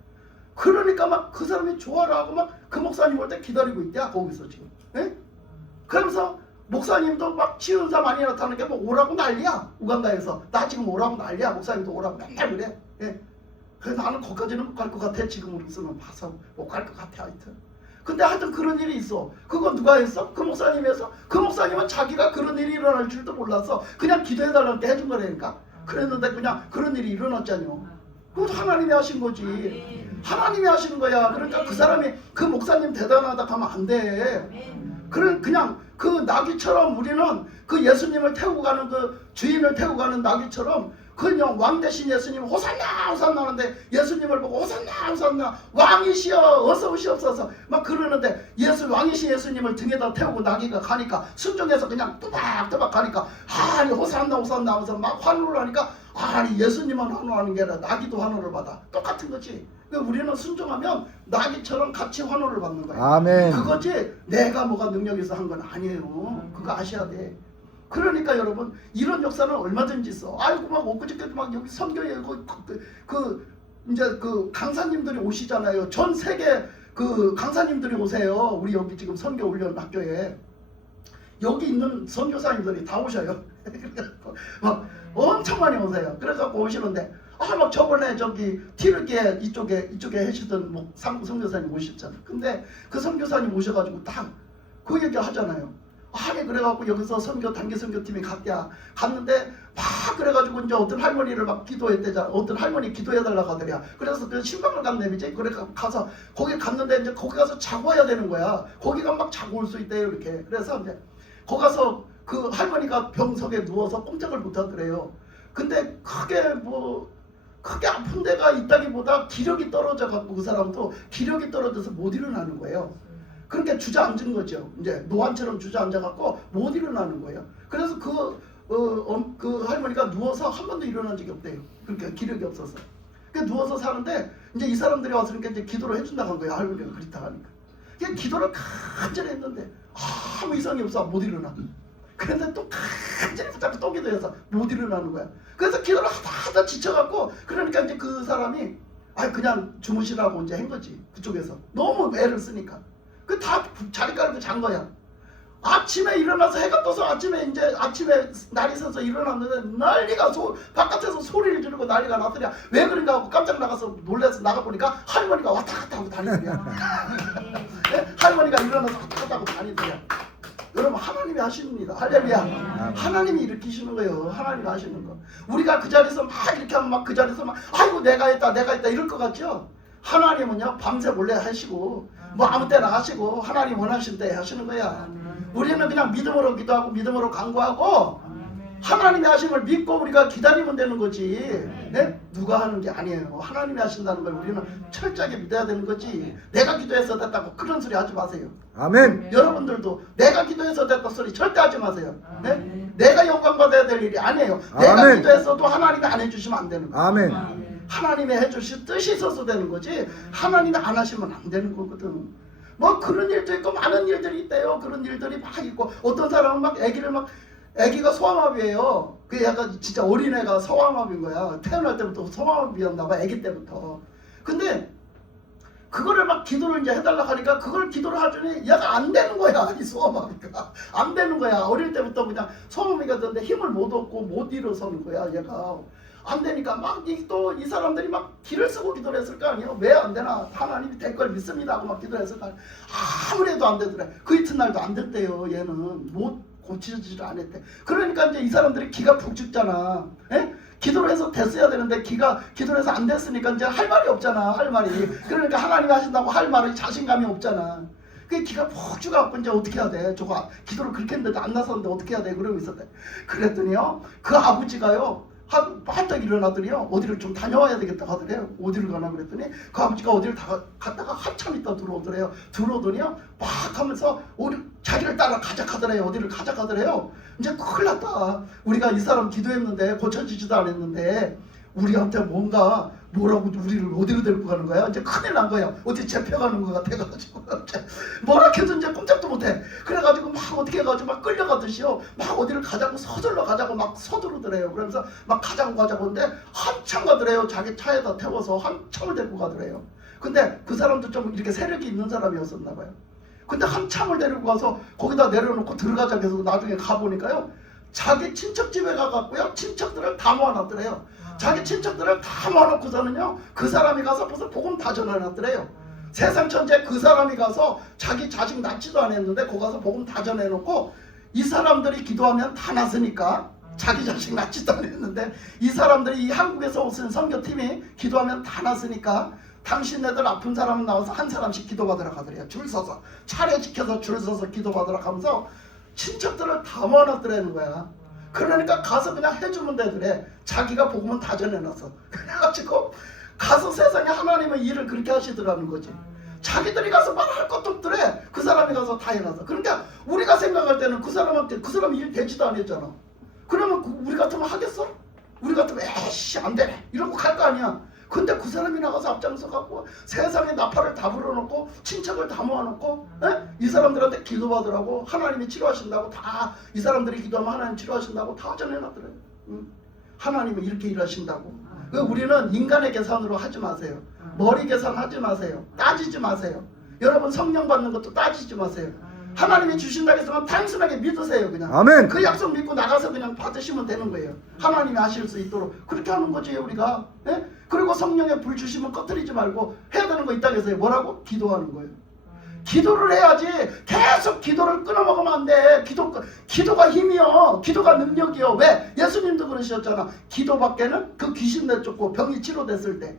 그러니까 막 그 사람이 좋아라 하고 막 그 목사님 올 때 기다리고 있대. 거기서 지금. 예? 그러면서 목사님도 막 치유사 많이 나타나는 게 뭐 오라고 난리야. 우간다에서 나 지금 오라고 난리야. 목사님도 오라고 맨날 그래. 예? 그래서 나는 거기까지는 못 갈 것 같아. 지금 우리서는 봐서 못 갈 것 같아. 하여튼. 근데 하여튼 그런 일이 있어. 그거 누가 했어? 그 목사님이 했어? 그 목사님은 자기가 그런 일이 일어날 줄도 몰랐어. 그냥 기도해달라고 해준 거라니까. 그랬는데 그냥 그런 일이 일어났잖여. 그것도 하나님이 하신 거지. 하나님이 하시는 거야. 그러니까 그 사람이 그 목사님 대단하다 하면 안 돼. 그냥 그 나귀처럼 우리는 그 예수님을 태우고 가는 그 주인을 태우고 가는 나귀처럼 그냥 왕 대신 예수님 호산나 호산나 하는데 예수님을 보고 호산나 호산나 왕이시여 어서 오시옵소서 막 그러는데 왕이신 예수님을 등에다 태우고 나귀가 가니까 순종해서 그냥 뚜박뚜박 가니까 아니 호산나 호산나 하면서 막 환호를 하니까 아니 예수님만 환호하는 게 아니라 나귀도 환호를 받아. 똑같은 거지. 그러니까 우리는 순종하면 나귀처럼 같이 환호를 받는 거야. 아멘. 그거지 내가 뭐가 능력이 있어 한 건 아니에요. 그거 아셔야 돼. 그러니까 여러분 이런 역사는 얼마든지 있어. 아이고 막 엊그저께도 막 여기 선교에 이제 그 강사님들이 오시잖아요. 전 세계 그 강사님들이 오세요. 우리 여기 지금 선교 훈련 학교에 여기 있는 선교사님들이 다 오셔요. 막 엄청 많이 오세요. 그래서 오시는데 막 저번에 저기 티르게 이쪽에 하시던 뭐 선교사님 오셨잖아. 근데 그 선교사님 오셔가지고 딱 그 얘기 하잖아요. 아니 그래갖고 여기서 단기 선교팀이 갔는데 막 그래가지고 이제 어떤 할머니를 막 기도했대잖아. 어떤 할머니 기도해달라고 하더래요. 그래서 그 신방을 갔네비지. 그래 가서 거기 갔는데 이제 거기 가서 자고 와야 되는 거야. 거기가 막 자고 올 수 있대요 이렇게. 그래서 이제 거기 가서 그 할머니가 병석에 누워서 꼼짝을 못 하더래요. 근데 크게 아픈 데가 있다기보다 기력이 떨어져 갖고 그 사람도 기력이 떨어져서 못 일어나는 거예요. 그러니까 주저앉은 거죠. 이제 노안처럼 주저앉아 갖고 못 일어나는 거예요. 그래서 그 할머니가 누워서 한 번도 일어난 적이 없대요. 그러니까 기력이 없어서. 그 누워서 사는데 이제 이 사람들이 와서 이렇게 이제 기도를 해준다고 한 거예요. 할머니가 그렇다 하니까. 그냥 기도를 간절히 했는데 아무 이상이 없어 못 일어나. 그런데 또 간절히 붙잡고 또 기도해서 못 일어나는 거야. 그래서 기도를 하다 지쳐갖고 그러니까 이제 그 사람이 그냥 주무시라고 이제 한 거지. 그쪽에서 너무 애를 쓰니까. 그 다 자리 깔고 잔 거야. 아침에 일어나서 해가 떠서 아침에 날이 서서 일어났는데 난리가 바깥에서 소리를 지르고 난리가 났더냐. 왜 그런가 하고 깜짝 나가서 놀라서 나가보니까 할머니가 왔다 갔다 하고 다니더냐. 네? 할머니가 일어나서 왔다 갔다 하고 다니더냐. 여러분 하나님이 하십니다. 할렐루야. 하나님이 일으키시는 거예요. 하나님이 하시는 거. 우리가 그 자리에서 막 이렇게 하면 막 그 자리에서 막 아이고 내가 했다 이럴 것 같죠. 하나님은요 밤새 몰래 하시고 뭐 아무 때나 하시고 하나님 원하실 때 하시는 거야. 우리는 그냥 믿음으로 기도하고 믿음으로 간구하고 하나님이 하심을 믿고 우리가 기다리면 되는 거지. 네? 누가 하는 게 아니에요. 하나님이 하신다는 걸 우리는 철저하게 믿어야 되는 거지. 내가 기도해서 됐다고 그런 소리 하지 마세요. 아멘. 여러분들도 내가 기도해서 됐다 소리 절대 하지 마세요. 네? 내가 영광 받아야 될 일이 아니에요. 내가 아멘. 기도해서도 하나님이 안 해주시면 안 되는 거예요. 아멘. 하나님이 해주실 뜻이 있어서 되는 거지 하나님이 안 하시면 안 되는 거거든. 뭐 그런 일도 있고 많은 일들이 있대요. 그런 일들이 막 있고 어떤 사람은 막 아기가 소아마비예요. 그 약간 진짜 어린애가 소아마비인 거야. 태어날 때부터 소아마비였나 봐. 아기 때부터. 근데 그거를 막 기도를 이제 해달라고 하니까 그걸 기도를 하더니 얘가 안 되는 거야. 이 소아마비가 안 되는 거야. 어릴 때부터 그냥 소아마비가 됐는데 힘을 못 얻고 못 일어서는 거야. 얘가 안 되니까 막 또 이 사람들이 막 기를 쓰고 기도를 했을 거 아니에요. 왜 안 되나? 하나님이 될 걸 믿습니다 하고 막 기도를 했을 거 아니에요. 아무래도 안 되더래. 그 이튿날도 안 됐대요. 얘는 못 고치지를 않았대. 그러니까 이제 이 사람들이 기가 푹 죽잖아. 에? 기도를 해서 됐어야 되는데 기도를 해서 안 됐으니까 이제 할 말이 없잖아. 할 말이. 그러니까 하나님이 하신다고 할 말이 자신감이 없잖아. 그 기가 푹 죽어갖고 이제 어떻게 해야 돼? 저거 기도를 그렇게 했는데도 안 나섰는데 어떻게 해야 돼? 그러고 있었대. 그랬더니요. 그 아버지가요. 반짝 일어나더니요. 어디를 좀 다녀와야 되겠다 하더래요. 어디를 가나 그랬더니 그 아버지가 어디를 갔다가 한참 있다 들어오더래요. 들어오더니요. 막 하면서 자기를 따라 가작하더래요. 어디를 가작하더래요. 이제 큰일 났다. 우리가 이 사람 기도했는데 고쳐지지도 않았는데 우리한테 뭐라고 우리를 어디로 데리고 가는 거야? 이제 큰일 난 거야. 어디 잡혀가는 것 같아가지고 뭐라 해도 이제 꼼짝도 못해. 그래가지고 막 어떻게 해가지고 막 끌려가듯이요. 막 어디를 가자고 서둘러 가자고 막 서두르더래요. 그러면서 막 가자고 하는데 한참 가더래요. 자기 차에다 태워서 한참을 데리고 가더래요. 근데 그 사람도 좀 이렇게 세력이 있는 사람이었었나 봐요. 근데 한참을 데리고 가서 거기다 내려놓고 들어가자고 해서 나중에 가보니까요. 자기 친척 집에 가갖고요. 친척들을 다 모아놨더래요. 자기 친척들을 다 모아놓고서는요. 그 사람이 가서 벌써 복음 다 전해놨더래요. 세상 천재 그 사람이 가서 자기 자식 낳지도 않았는데 거기 가서 복음 다 전해놓고 이 사람들이 기도하면 다 났으니까 자기 자식 낳지도 않았는데 이 사람들이 이 한국에서 오신 선교팀이 기도하면 다 났으니까 당신네들 아픈 사람은 나와서 한 사람씩 기도받으러 가더래요. 줄 서서 차례 지켜서 줄 서서 기도받으러 가면서 친척들을 다 모아놨더라는 거야. 그러니까 가서 그냥 해주면 되더래. 자기가 복음은 다 전해놨어. 그래가지고 가서 세상에 하나님의 일을 그렇게 하시더라는 거지. 자기들이 가서 말할 것도 없더래. 그 사람이 가서 다 해놨어. 그러니까 우리가 생각할 때는 그 사람한테 그 사람이 일 되지도 않았잖아. 그러면 우리 같으면 하겠어? 우리 같으면 에이씨 안 돼 이러고 갈 거 아니야. 근데 그 사람이 나가서 앞장서 갖고 세상에 나팔을 다 불어놓고 친척을 다 모아놓고 이 사람들한테 기도받으라고 하나님이 치료하신다고 다 이 사람들이 기도하면 하나님 치료하신다고 다 전해놨더래요. 하나님은 이렇게 일하신다고. 우리는 인간의 계산으로 하지 마세요. 머리 계산하지 마세요. 따지지 마세요. 여러분 성령 받는 것도 따지지 마세요. 하나님이 주신다고 했으면 단순하게 믿으세요. 그냥 아멘. 그 약속 믿고 나가서 그냥 받으시면 되는 거예요. 하나님이 하실 수 있도록 그렇게 하는 거지 우리가. 예? 그리고 성령의 불 주시면 꺼뜨리지 말고 해야 되는 거 있다고 해서요. 뭐라고? 기도하는 거예요. 기도를 해야지. 계속 기도를 끊어먹으면 안 돼. 기도가 힘이요. 기도가 능력이요. 왜? 예수님도 그러셨잖아. 기도밖에는 그 귀신 내쫓고 병이 치료됐을 때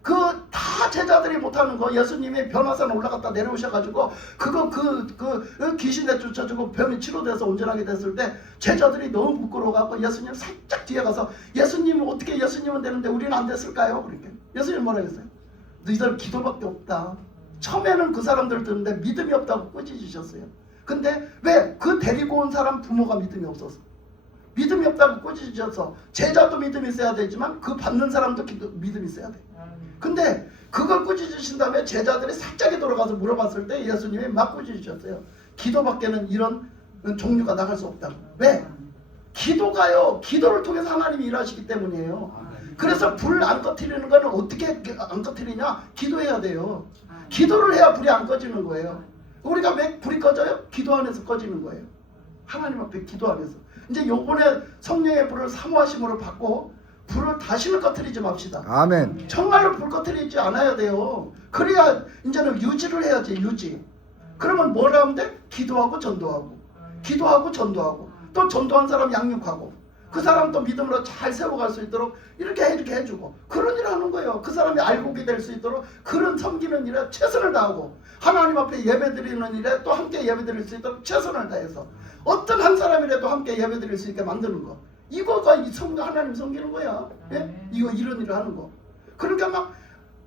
그 다 제자들이 못하는 거 예수님이 변화산 올라갔다 내려오셔가지고 그 귀신 내쫓아주고 병이 치료돼서 온전하게 됐을 때 제자들이 너무 부끄러워갖고 예수님 살짝 뒤에 가서 예수님은 어떻게 예수님은 되는데 우리는 안 됐을까요? 그러니까 예수님 뭐라 했어요? 너희들 기도밖에 없다. 처음에는 그 사람들 듣는데 믿음이 없다고 꾸짖으셨어요. 근데 왜? 그 데리고 온 사람 부모가 믿음이 없어서. 믿음이 없다고 꾸짖으셔서 제자도 믿음이 있어야 되지만 그 받는 사람도 믿음이 있어야 돼. 근데 그걸 꾸짖으신 다음에 제자들이 살짝에 돌아가서 물어봤을 때 예수님이 막 꾸짖으셨어요. 기도밖에는 이런 종류가 나갈 수 없다고. 왜? 기도가요. 기도를 통해서 하나님이 일하시기 때문이에요. 그래서 불 안 꺼뜨리는 거는 어떻게 안 꺼뜨리냐? 기도해야 돼요. 기도를 해야 불이 안 꺼지는 거예요. 우리가 왜 불이 꺼져요? 기도 안에서 꺼지는 거예요. 하나님 앞에 기도 안에서. 이제 요번에 성령의 불을 사모하심으로 받고 불을 다시는 꺼뜨리지 맙시다. 아멘. 정말로 불 꺼뜨리지 않아야 돼요. 그래야 이제는 유지를 해야지. 유지. 그러면 뭘 하면 돼? 기도하고 전도하고 기도하고 전도하고 또 전도한 사람 양육하고 그 사람 또 믿음으로 잘 세워갈 수 있도록 이렇게 해주고 그런 일을 하는 거예요. 그 사람이 알곡이 될 수 있도록 그런 섬기는 일에 최선을 다하고 하나님 앞에 예배드리는 일에 또 함께 예배드릴 수 있도록 최선을 다해서 어떤 한 사람이라도 함께 예배드릴 수 있게 만드는 거. 이거가 하나님 섬기는 거야. 예? 이거 이런 일을 하는 거. 그러니까 막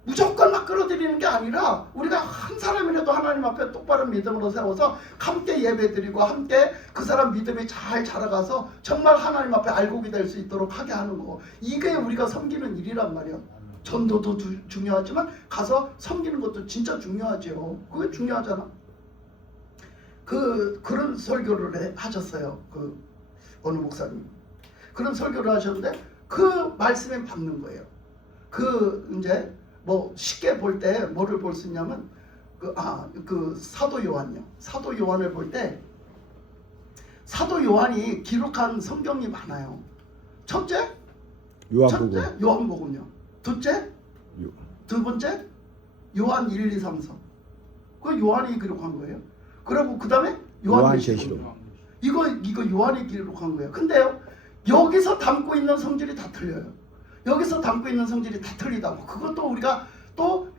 무조건 막 끌어들이는 게 아니라 우리가 한 사람이라도 하나님 앞에 똑바른 믿음으로 세워서 함께 예배드리고 함께 그 사람 믿음이 잘 자라가서 정말 하나님 앞에 알곡이 될 수 있도록 하게 하는 거. 이게 우리가 섬기는 일이란 말이야. 전도도 중요하지만 가서 섬기는 것도 진짜 중요하죠. 그게 중요하잖아. 그런 설교를 하셨어요. 어느 목사님. 그런 설교를 하셨는데 그 말씀에 받는 거예요. 이제 뭐 쉽게 볼 때 뭐를 볼 수 있냐면 사도 요한요. 사도 요한을 볼 때 사도 요한이 기록한 성경이 많아요. 첫째 요한복음. 요한복음요. 둘째 두 번째 요한 1, 2, 3, 4. 그 요한이 기록한 거예요. 그리고 그 다음에 요한계시록. 이거 요한이 기록한 거예요. 근데요 여기서 담고 있는 성질이 다 틀려요. 여기서 담고 있는 성질이 다 틀리다고. 그것도 우리가 또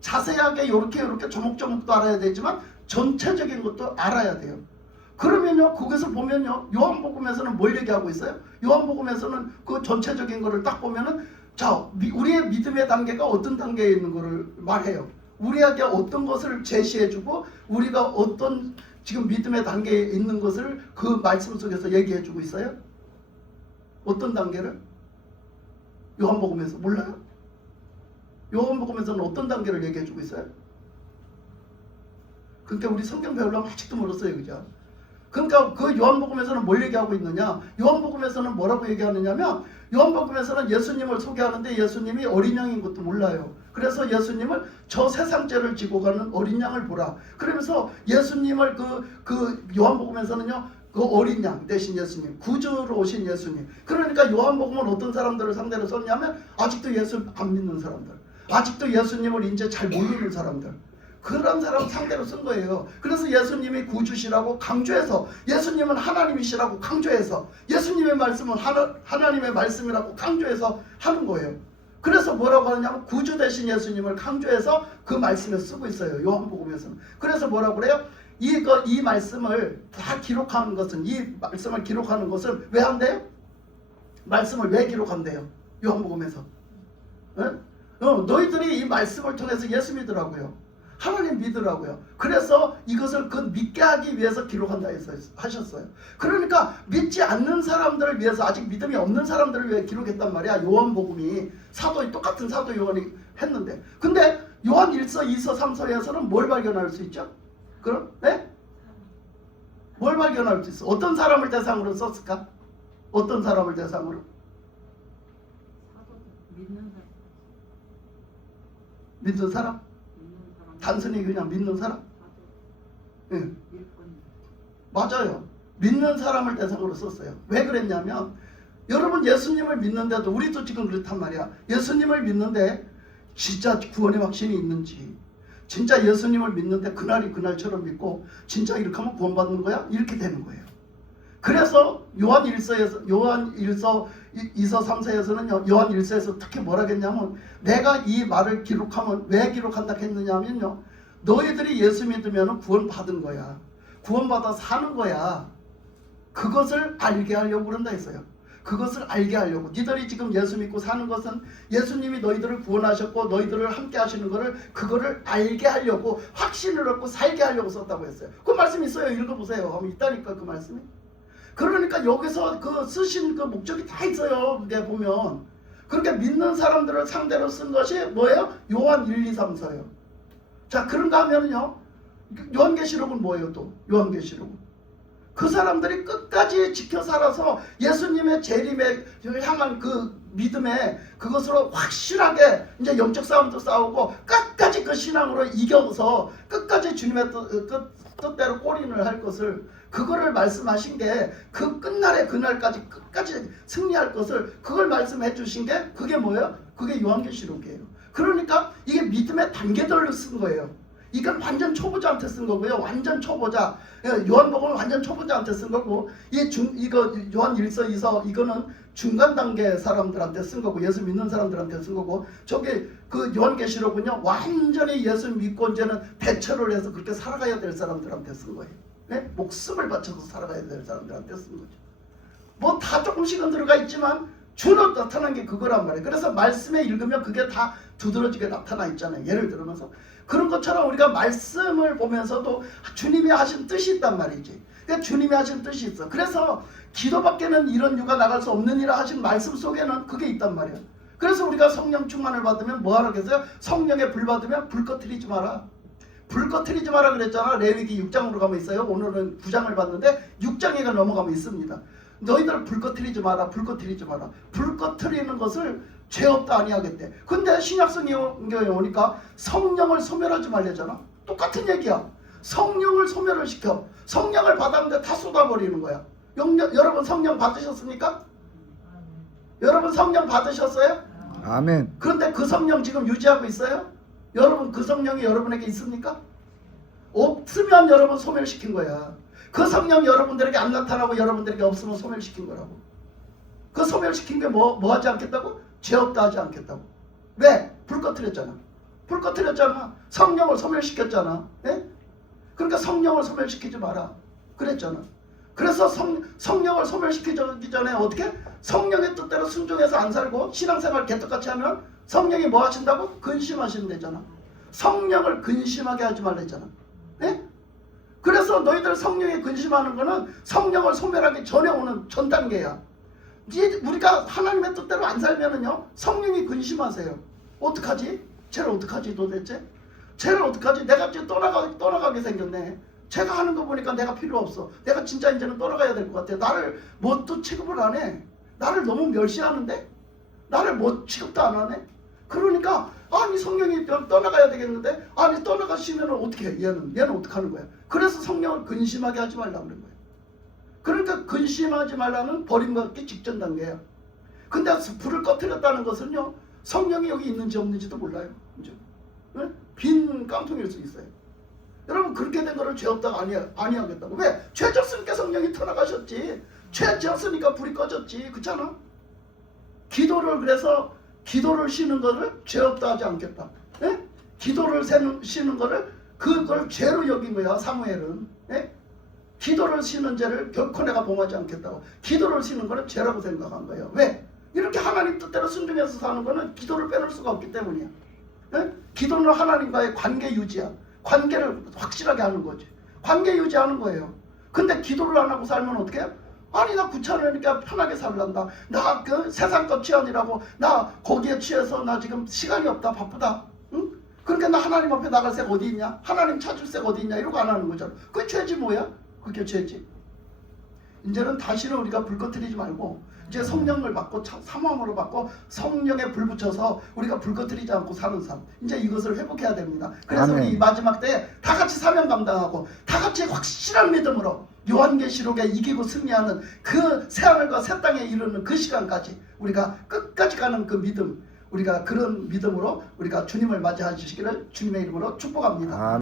자세하게 이렇게 조목조목도 알아야 되지만 전체적인 것도 알아야 돼요. 그러면요 거기서 보면요 요한복음에서는 뭘 얘기하고 있어요? 요한복음에서는 그 전체적인 거를 딱 보면은 자 우리의 믿음의 단계가 어떤 단계에 있는 거를 말해요. 우리에게 어떤 것을 제시해주고 우리가 어떤 지금 믿음의 단계에 있는 것을 그 말씀 속에서 얘기해주고 있어요. 어떤 단계를? 요한복음에서 몰라요? 요한복음에서는 어떤 단계를 얘기해주고 있어요? 그러니까 우리 성경 배우려면 아직도 멀었어요. 그죠? 그러니까 그 요한복음에서는 뭘 얘기하고 있느냐? 요한복음에서는 뭐라고 얘기하느냐면 요한복음에서는 예수님을 소개하는데 예수님이 어린 양인 것도 몰라요. 그래서 예수님을 저 세상죄를 지고 가는 어린 양을 보라. 그러면서 예수님을 그 요한복음에서는요 그 어린 양 대신 예수님, 구주로 오신 예수님. 그러니까 요한복음은 어떤 사람들을 상대로 썼냐면 아직도 예수 안 믿는 사람들, 아직도 예수님을 이제 잘 모르는 사람들, 그런 사람 상대로 쓴 거예요. 그래서 예수님이 구주시라고 강조해서, 예수님은 하나님이시라고 강조해서, 예수님의 말씀은 하나님의 말씀이라고 강조해서 하는 거예요. 그래서 뭐라고 하느냐면 구주 대신 예수님을 강조해서 그 말씀에 쓰고 있어요. 요한복음에서는. 그래서 뭐라고 그래요? 이 말씀을 다 기록하는 것은, 이 말씀을 기록하는 것은 왜 한대요? 말씀을 왜 기록한대요? 요한복음에서. 너희들이 이 말씀을 통해서 예수 믿으라고요. 하나님 믿으라고요. 그래서 이것을 그 믿게 하기 위해서 기록한다 해서 하셨어요. 그러니까 믿지 않는 사람들을 위해서, 아직 믿음이 없는 사람들을 위해 기록했단 말이야. 요한복음이 똑같은 사도 요한이 했는데, 근데 요한 1서, 2서, 3서에서는 뭘 발견할 수 있죠? 그럼 네? 뭘 발견할 수 있어? 어떤 사람을 대상으로 썼을까? 어떤 사람을 대상으로? 사도들 믿는 사람. 믿는 사람? 믿는 사람. 단순히 그냥 믿는 사람? 사도. 예. 일꾼. 맞아요. 믿는 사람을 대상으로 썼어요. 왜 그랬냐면, 여러분 예수님을 믿는데도, 우리도 지금 그렇단 말이야. 예수님을 믿는데 진짜 구원의 확신이 있는지, 진짜 예수님을 믿는데 그날이 그날처럼 믿고 진짜 이렇게 하면 구원받는 거야? 이렇게 되는 거예요. 그래서 요한 1서, 2서, 3서에서는요, 요한 1서에서 특히 뭐라 했냐면, 내가 이 말을 기록하면, 왜 기록한다 했느냐면요, 너희들이 예수 믿으면 구원받은 거야. 구원받아 사는 거야. 그것을 알게 하려고 그런다 했어요. 그것을 알게 하려고. 니들이 지금 예수 믿고 사는 것은 예수님이 너희들을 구원하셨고 너희들을 함께 하시는 거를, 그거를 알게 하려고, 확신을 얻고 살게 하려고 썼다고 했어요. 그 말씀 있어요. 읽어보세요. 하면 있다니까, 그 말씀이. 그러니까 여기서 그 쓰신 그 목적이 다 있어요. 그게 보면. 그렇게 믿는 사람들을 상대로 쓴 것이 뭐예요? 요한 1, 2, 3서예요. 자, 그런가 하면요, 요한계시록은 뭐예요? 또 요한계시록은 그 사람들이 끝까지 지켜 살아서 예수님의 재림에 향한 그 믿음에, 그것으로 확실하게 이제 영적 싸움도 싸우고 끝까지 그 신앙으로 이겨서 끝까지 주님의 뜻대로 꼬린을 할 것을, 그거를 말씀하신 게, 그 끝날에 그날까지 끝까지 승리할 것을, 그걸 말씀해 주신 게, 그게 뭐예요? 그게 요한계시록이에요. 그러니까 이게 믿음의 단계들로 쓴 거예요. 이건 완전 초보자한테 쓴 거고요. 완전 초보자. 요한복음은 완전 초보자한테 쓴 거고, 이거 요한 1서, 2서 이거는 중간 단계 사람들한테 쓴 거고, 예수 믿는 사람들한테 쓴 거고, 저기 그 요한계시록은요, 완전히 예수 믿고 이제는 대처를 해서 그렇게 살아가야 될 사람들한테 쓴 거예요. 네? 목숨을 바쳐서 살아가야 될 사람들한테 쓴 거죠. 뭐 다 조금씩은 들어가 있지만 주로 나타난 게 그거란 말이에요. 그래서 말씀에 읽으면 그게 다 두드러지게 나타나 있잖아요. 예를 들면서 그런 것처럼 우리가 말씀을 보면서도 주님이 하신 뜻이 있단 말이지. 그러니까 주님이 하신 뜻이 있어. 그래서 기도밖에는 이런 유가 나갈 수 없느니라 하신 말씀 속에는 그게 있단 말이에요. 그래서 우리가 성령 충만을 받으면 뭐 하라고 했어요? 성령의 불 받으면 불 꺼트리지 마라. 불 꺼트리지 마라 그랬잖아. 레위기 6장으로 가면 있어요. 오늘은 9장을 봤는데 6장에 넘어가면 있습니다. 너희들 불 꺼트리지 마라. 불 꺼트리지 마라. 불 꺼트리는 것을 죄 없다 아니하겠대. 근데 신약성경에 오니까 성령을 소멸하지 말래잖아. 똑같은 얘기야. 성령을 소멸을 시켜. 성령을 받았는데 다 쏟아버리는 거야. 여러분 성령 받으셨습니까? 여러분 성령 받으셨어요? 아멘. 그런데 그 성령 지금 유지하고 있어요? 여러분 그 성령이 여러분에게 있습니까? 없으면 여러분 소멸시킨 거야. 그 성령 여러분들에게 안 나타나고 여러분들에게 없으면 소멸시킨 거라고. 그 소멸시킨 게 뭐 하지 않겠다고? 죄 없다 하지 않겠다고. 왜? 불 꺼트렸잖아. 불 꺼트렸잖아. 성령을 소멸시켰잖아. 예? 그러니까 성령을 소멸시키지 마라 그랬잖아. 그래서 성령을 소멸시키기 전에 어떻게? 성령의 뜻대로 순종해서 안 살고 신앙생활 개떡같이 하면 성령이 뭐 하신다고? 근심하시면 되잖아. 성령을 근심하게 하지 말랬잖아. 예? 그래서 너희들 성령에 근심하는 거는 성령을 소멸하기 전에 오는 전 단계야. 이제 우리가 하나님의 뜻대로 안 살면은요, 성령이 근심하세요. 어떡하지? 쟤를 어떡하지 도대체? 쟤를 어떡하지? 내가 이제 떠나가게 생겼네. 제가 하는 거 보니까 내가 필요 없어. 내가 진짜 이제는 떠나가야 될 것 같아. 나를 뭐 또 취급을 안 해. 나를 너무 멸시하는데? 나를 뭐 취급도 안 하네? 그러니까 아니 성령이 떠나가야 되겠는데, 아니 떠나가시면 어떻게 해? 얘는 어떡하는 거야? 그래서 성령을 근심하게 하지 말라고 그런 거야. 그러니까 근심하지 말라는 버림받기 직전 단계야. 근데 불을 꺼뜨렸다는 것은요, 성령이 여기 있는지 없는지도 몰라요. 그죠? 네? 빈 깡통일 수 있어요. 여러분 그렇게 된 거를 죄 없다고 아니하겠다고. 왜? 죄 졌으니까 성령이 떠나가셨지. 죄 졌으니까 불이 꺼졌지. 그렇잖아. 기도를 쉬는 거를 죄 없다 하지 않겠다. 예? 기도를 쉬는 거를 그걸 죄로 여긴 거야 사무엘은. 예? 기도를 쉬는 죄를 결코 내가 범하지 않겠다고. 기도를 쉬는 거는 죄라고 생각한 거예요. 왜? 이렇게 하나님 뜻대로 순종해서 사는 거는 기도를 빼놓을 수가 없기 때문이야. 예? 기도는 하나님과의 관계 유지야. 관계를 확실하게 하는 거지. 관계 유지하는 거예요. 근데 기도를 안 하고 살면 어떻게 해요? 아니 나 귀찮으니까 편하게 살란다. 나 그 세상껏 취한이라고 나 거기에 취해서 나 지금 시간이 없다 바쁘다. 응? 그러니까 나 하나님 앞에 나갈 새가 어디 있냐? 하나님 찾을 새가 어디 있냐? 이러고 안 하는 거잖아. 그게 죄지 뭐야? 그게 죄지. 이제는 다시는 우리가 불 꺼뜨리지 말고 이제 성령을 받고 사모함으로 받고 성령에 불 붙여서 우리가 불 꺼뜨리지 않고 사는 삶. 이제 이것을 회복해야 됩니다. 그래서 아멘. 우리 이 마지막 때에 다 같이 사명 감당하고 다 같이 확실한 믿음으로 요한계시록에 이기고 승리하는 그 새하늘과 새 땅에 이르는 그 시간까지 우리가 끝까지 가는 그 믿음, 우리가 그런 믿음으로 우리가 주님을 맞이하시기를 주님의 이름으로 축복합니다.